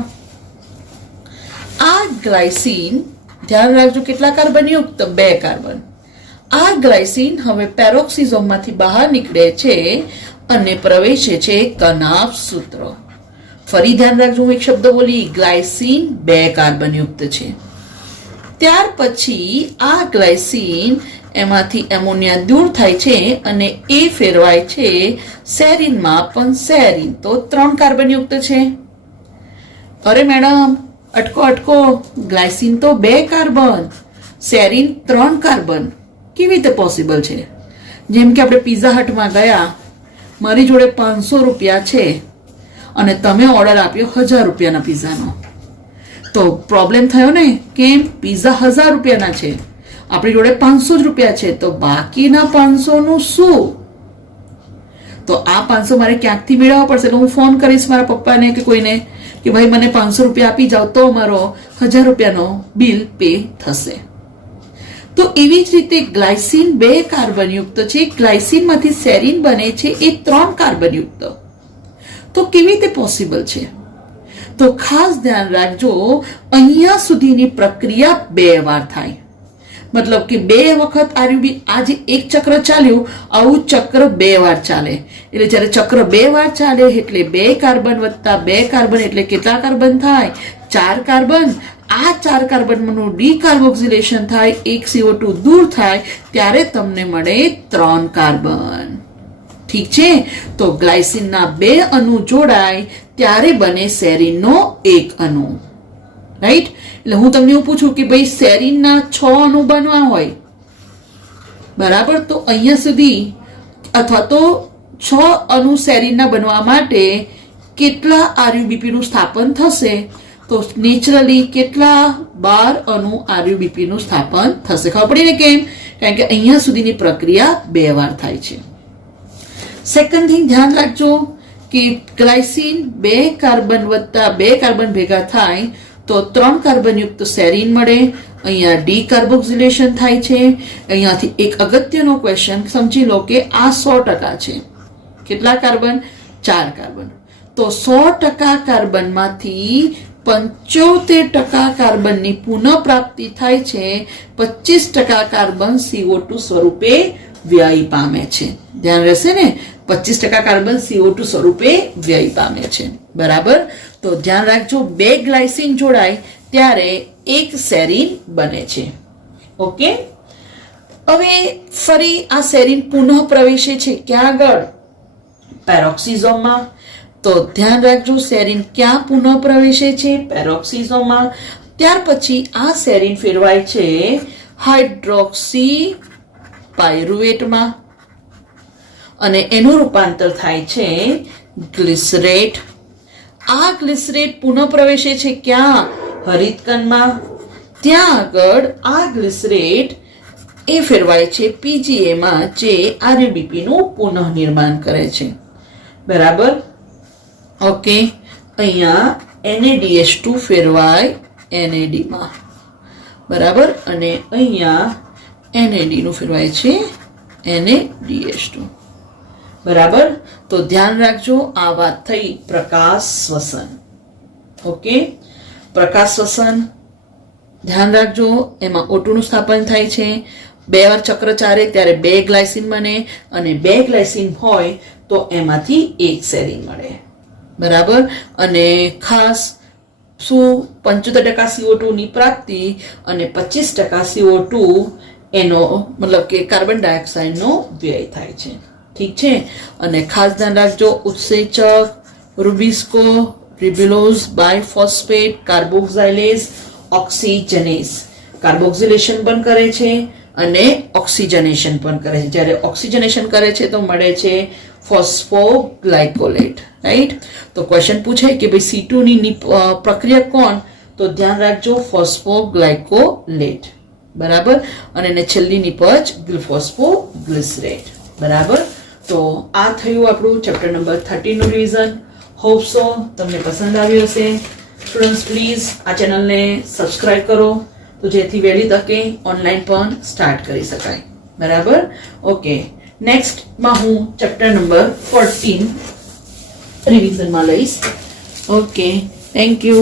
આ ગ્લાયસીન, ધ્યાન રાખજો કેટલા કાર્બનયુક્ત? 2 કાર્બન. આ ગ્લાયસીન હવે પેરોક્સિઝોમમાંથી બહાર નીકળે છે અને પ્રવેશે છે કનાભ સૂત્ર. ફરી ધ્યાન રાખજો, હું એક શબ્દ બોલી, ગ્લાયસીન 2 કાર્બનયુક્ત છે. ત્યાર પછી આ ગ્લાયસીન એમાંથી એમોનિયા દૂર થાય છે અને એ ફેરવાય છે સેરીનમાં. પણ સેરીન તો 3 કાર્બનયુક્ત છે. અરે મેડમ, અટકો, ગ્લાયસીન તો 2 કાર્બન, સેરીન 3 કાર્બન, કેવી રીતે પોસિબલ છે? જેમ કે આપણે પિઝા હટમાં ગયા, મારી જોડે 500 રૂપિયા છે અને તમે ઓર્ડર આપ્યો 1000 રૂપિયાના પિઝાનો, તો પ્રોબ્લેમ થયો ને? કેમ? પિઝા 1000 રૂપિયાના છે, આપણી જોડે 500 જ રૂપિયા છે, તો બાકીના 500 નું શું? તો આ 500 મારે ક્યાંકથી મેળવવા પડશે. તો હું ફોન કરીશ મારા પપ્પાને કે કોઈને કે ભાઈ મને 500 રૂપિયા આપી જાઓ, તો મારો 1000 રૂપિયાનો બિલ પે થશે. તો એવી જ રીતે ગ્લાયસીન 2 કાર્બનયુક્ત છે, ગ્લાયસીનમાંથી સેરીન બને છે એ 3 કાર્બનયુક્ત. તો કેવી રીતે પોસિબલ છે? તો ખાસ ધ્યાન રાખજો, અહીંયા સુધીની પ્રક્રિયા 2 વાર થાય. મતલબ કે 2 વખત આરયુબી, આ જે એક ચક્ર ચાલ્યું આવું ચક્ર 2 વાર ચાલે. એટલે જ્યારે ચક્ર 2 વાર ચાલે એટલે 2 કાર્બન વત્તા 2 કાર્બન એટલે કેટલા કાર્બન થાય? 4 કાર્બન. આ 4 કાર્બનનું ડીકાર્બોક્સિલેશન થાય, એક CO2 દૂર થાય ત્યારે તમને મળે 3 કાર્બન. ઠીક છે? તો ગ્લાયસીનના 2 અણુ જોડાય ત્યારે બને સેરીનનો 1 અણુ. રાઈટ? એટલે હું તમને એવું પૂછું કે ભાઈ સેરીનના 6 અણુ બનવા હોય, બરાબર, તો અહીંયા સુધી અથવા તો 6 અણુ સેરીનના બનવા માટે કેટલા આરયુબીપી નું સ્થાપન થશે? તો નેચરલી કેટલા? 12 અણુ આરયુબીપી નું સ્થાપન થશે. ખબર પડી ને કેમ? કારણ કે અહીંયા સુધીની પ્રક્રિયા 2 વાર થાય છે. સેકન્ડ થિંગ ધ્યાન રાખજો કે ગ્લાયસીન 2 કાર્બન વત્તા 2 કાર્બન ભેગા થાય તો 3 કાર્બનયુક્ત સેરીન મળે. અહીંયા ડીકાર્બોક્સિલેશન થાય છે. અહીંયાથી એક અગત્યનો ક્વેશ્ચન સમજી લો કે આ 100% છે. કેટલા કાર્બન? 4 કાર્બન. તો 100% કાર્બનમાંથી 75% કાર્બનની પુનઃપ્રાપ્તિ થાય છે, 25% કાર્બન CO2 સ્વરૂપે વ્યય પામે છે. ધ્યાન રહેશે ને? 25% કાર્બન CO2 સ્વરૂપે વ્યય પામે છે. બરાબર? તો ધ્યાન રાખજો, 2 ગ્લાયસીન જોડાય ત્યારે 1 સેરીન બને છે. ઓકે? હવે ફરી આ સેરીન પુનઃ પ્રવેશે છે ક્યાં આગળ? પેરોક્સિઝોમમાં. તો ધ્યાન રાખજો, સેરીન ક્યાં પુનઃ પ્રવેશે છે? પેરોક્સિઝોમમાં. ત્યાર પછી આ સેરીન ફેરવાય છે હાઇડ્રોક્સી પાયરુવેટમાં અને એનું રૂપાંતર થાય છે ગ્લિસરેટ. આ ગ્લિસરેટ પુનઃ પ્રવેશે છે ક્યાં? હરિતકણમાં. ત્યાં આગળ આ ગ્લિસરેટ એ ફેરવાય છે પીજીએમાં, જે આરયુબીપી નું પુનઃ નિર્માણ કરે છે. બરાબર? ઓકે. અહીંયા NaDH2 ફેરવાય NADમાં. બરાબર? અને અહીંયા NAD નું ફેરવાય છે NaDH2. બરાબર? તો ધ્યાન રાખજો, આ વાત થઈ પ્રકાશ શ્વસન. ઓકે? પ્રકાશ શ્વસન ધ્યાન રાખજો, એમાં O2 નું સ્થાપન થાય છે. 2 વાર ચક્ર ચાલે ત્યારે 2 ગ્લાયસીન બને અને 2 ગ્લાયસીન હોય તો એમાંથી 1 સેરીન મળે. બરાબર? અને ખાસ શું? 75% CO2 ની પ્રાપ્તિ અને 25% CO2 એનો મતલબ કે કાર્બન ડાયોક્સાઇડનો વ્યય થાય છે. ઠીક છે? અને ખાસ ધ્યાન રાખજો, ઉત્સેચક રૂબિસ્કો, રિબ્યુલોઝ, બાયફોસ્ફેટ, કાર્બોક્સાઇલેઝ, ઓક્સિજનેઝ કાર્બોક્સિલેશન પણ કરે છે અને ઓક્સિજનેશન પણ કરે છે. જ્યારે ઓક્સિજનેશન કરે છે તો મળે છે ફોસ્ફોગ્લાયકોલેટ. રાઈટ? તો ક્વેશ્ચન પૂછાય કે ભાઈ C2 ની પ્રક્રિયા કોણ? તો ધ્યાન રાખજો, ફોસ્ફોગ્લાયકોલેટ. બરાબર? અને એને છેલ્લી નિપજ ફોસ્ફોગ્લિસરેટ. બરાબર? તો આ થયું આપણું ચેપ્ટર નંબર 13 નું રિવિઝન. હોપ સો તમને પસંદ આવ્યું હશે. સ્ટુડન્ટ્સ પ્લીઝ આ ચેનલને સબસ્ક્રાઇબ કરો તો જેથી વહેલી તકે ઓનલાઈન પણ સ્ટાર્ટ કરી શકાય. બરાબર? ઓકે. નેક્સ્ટમાં હું ચેપ્ટર નંબર 14 રિવિઝનમાં લઈશ. Okay, thank you.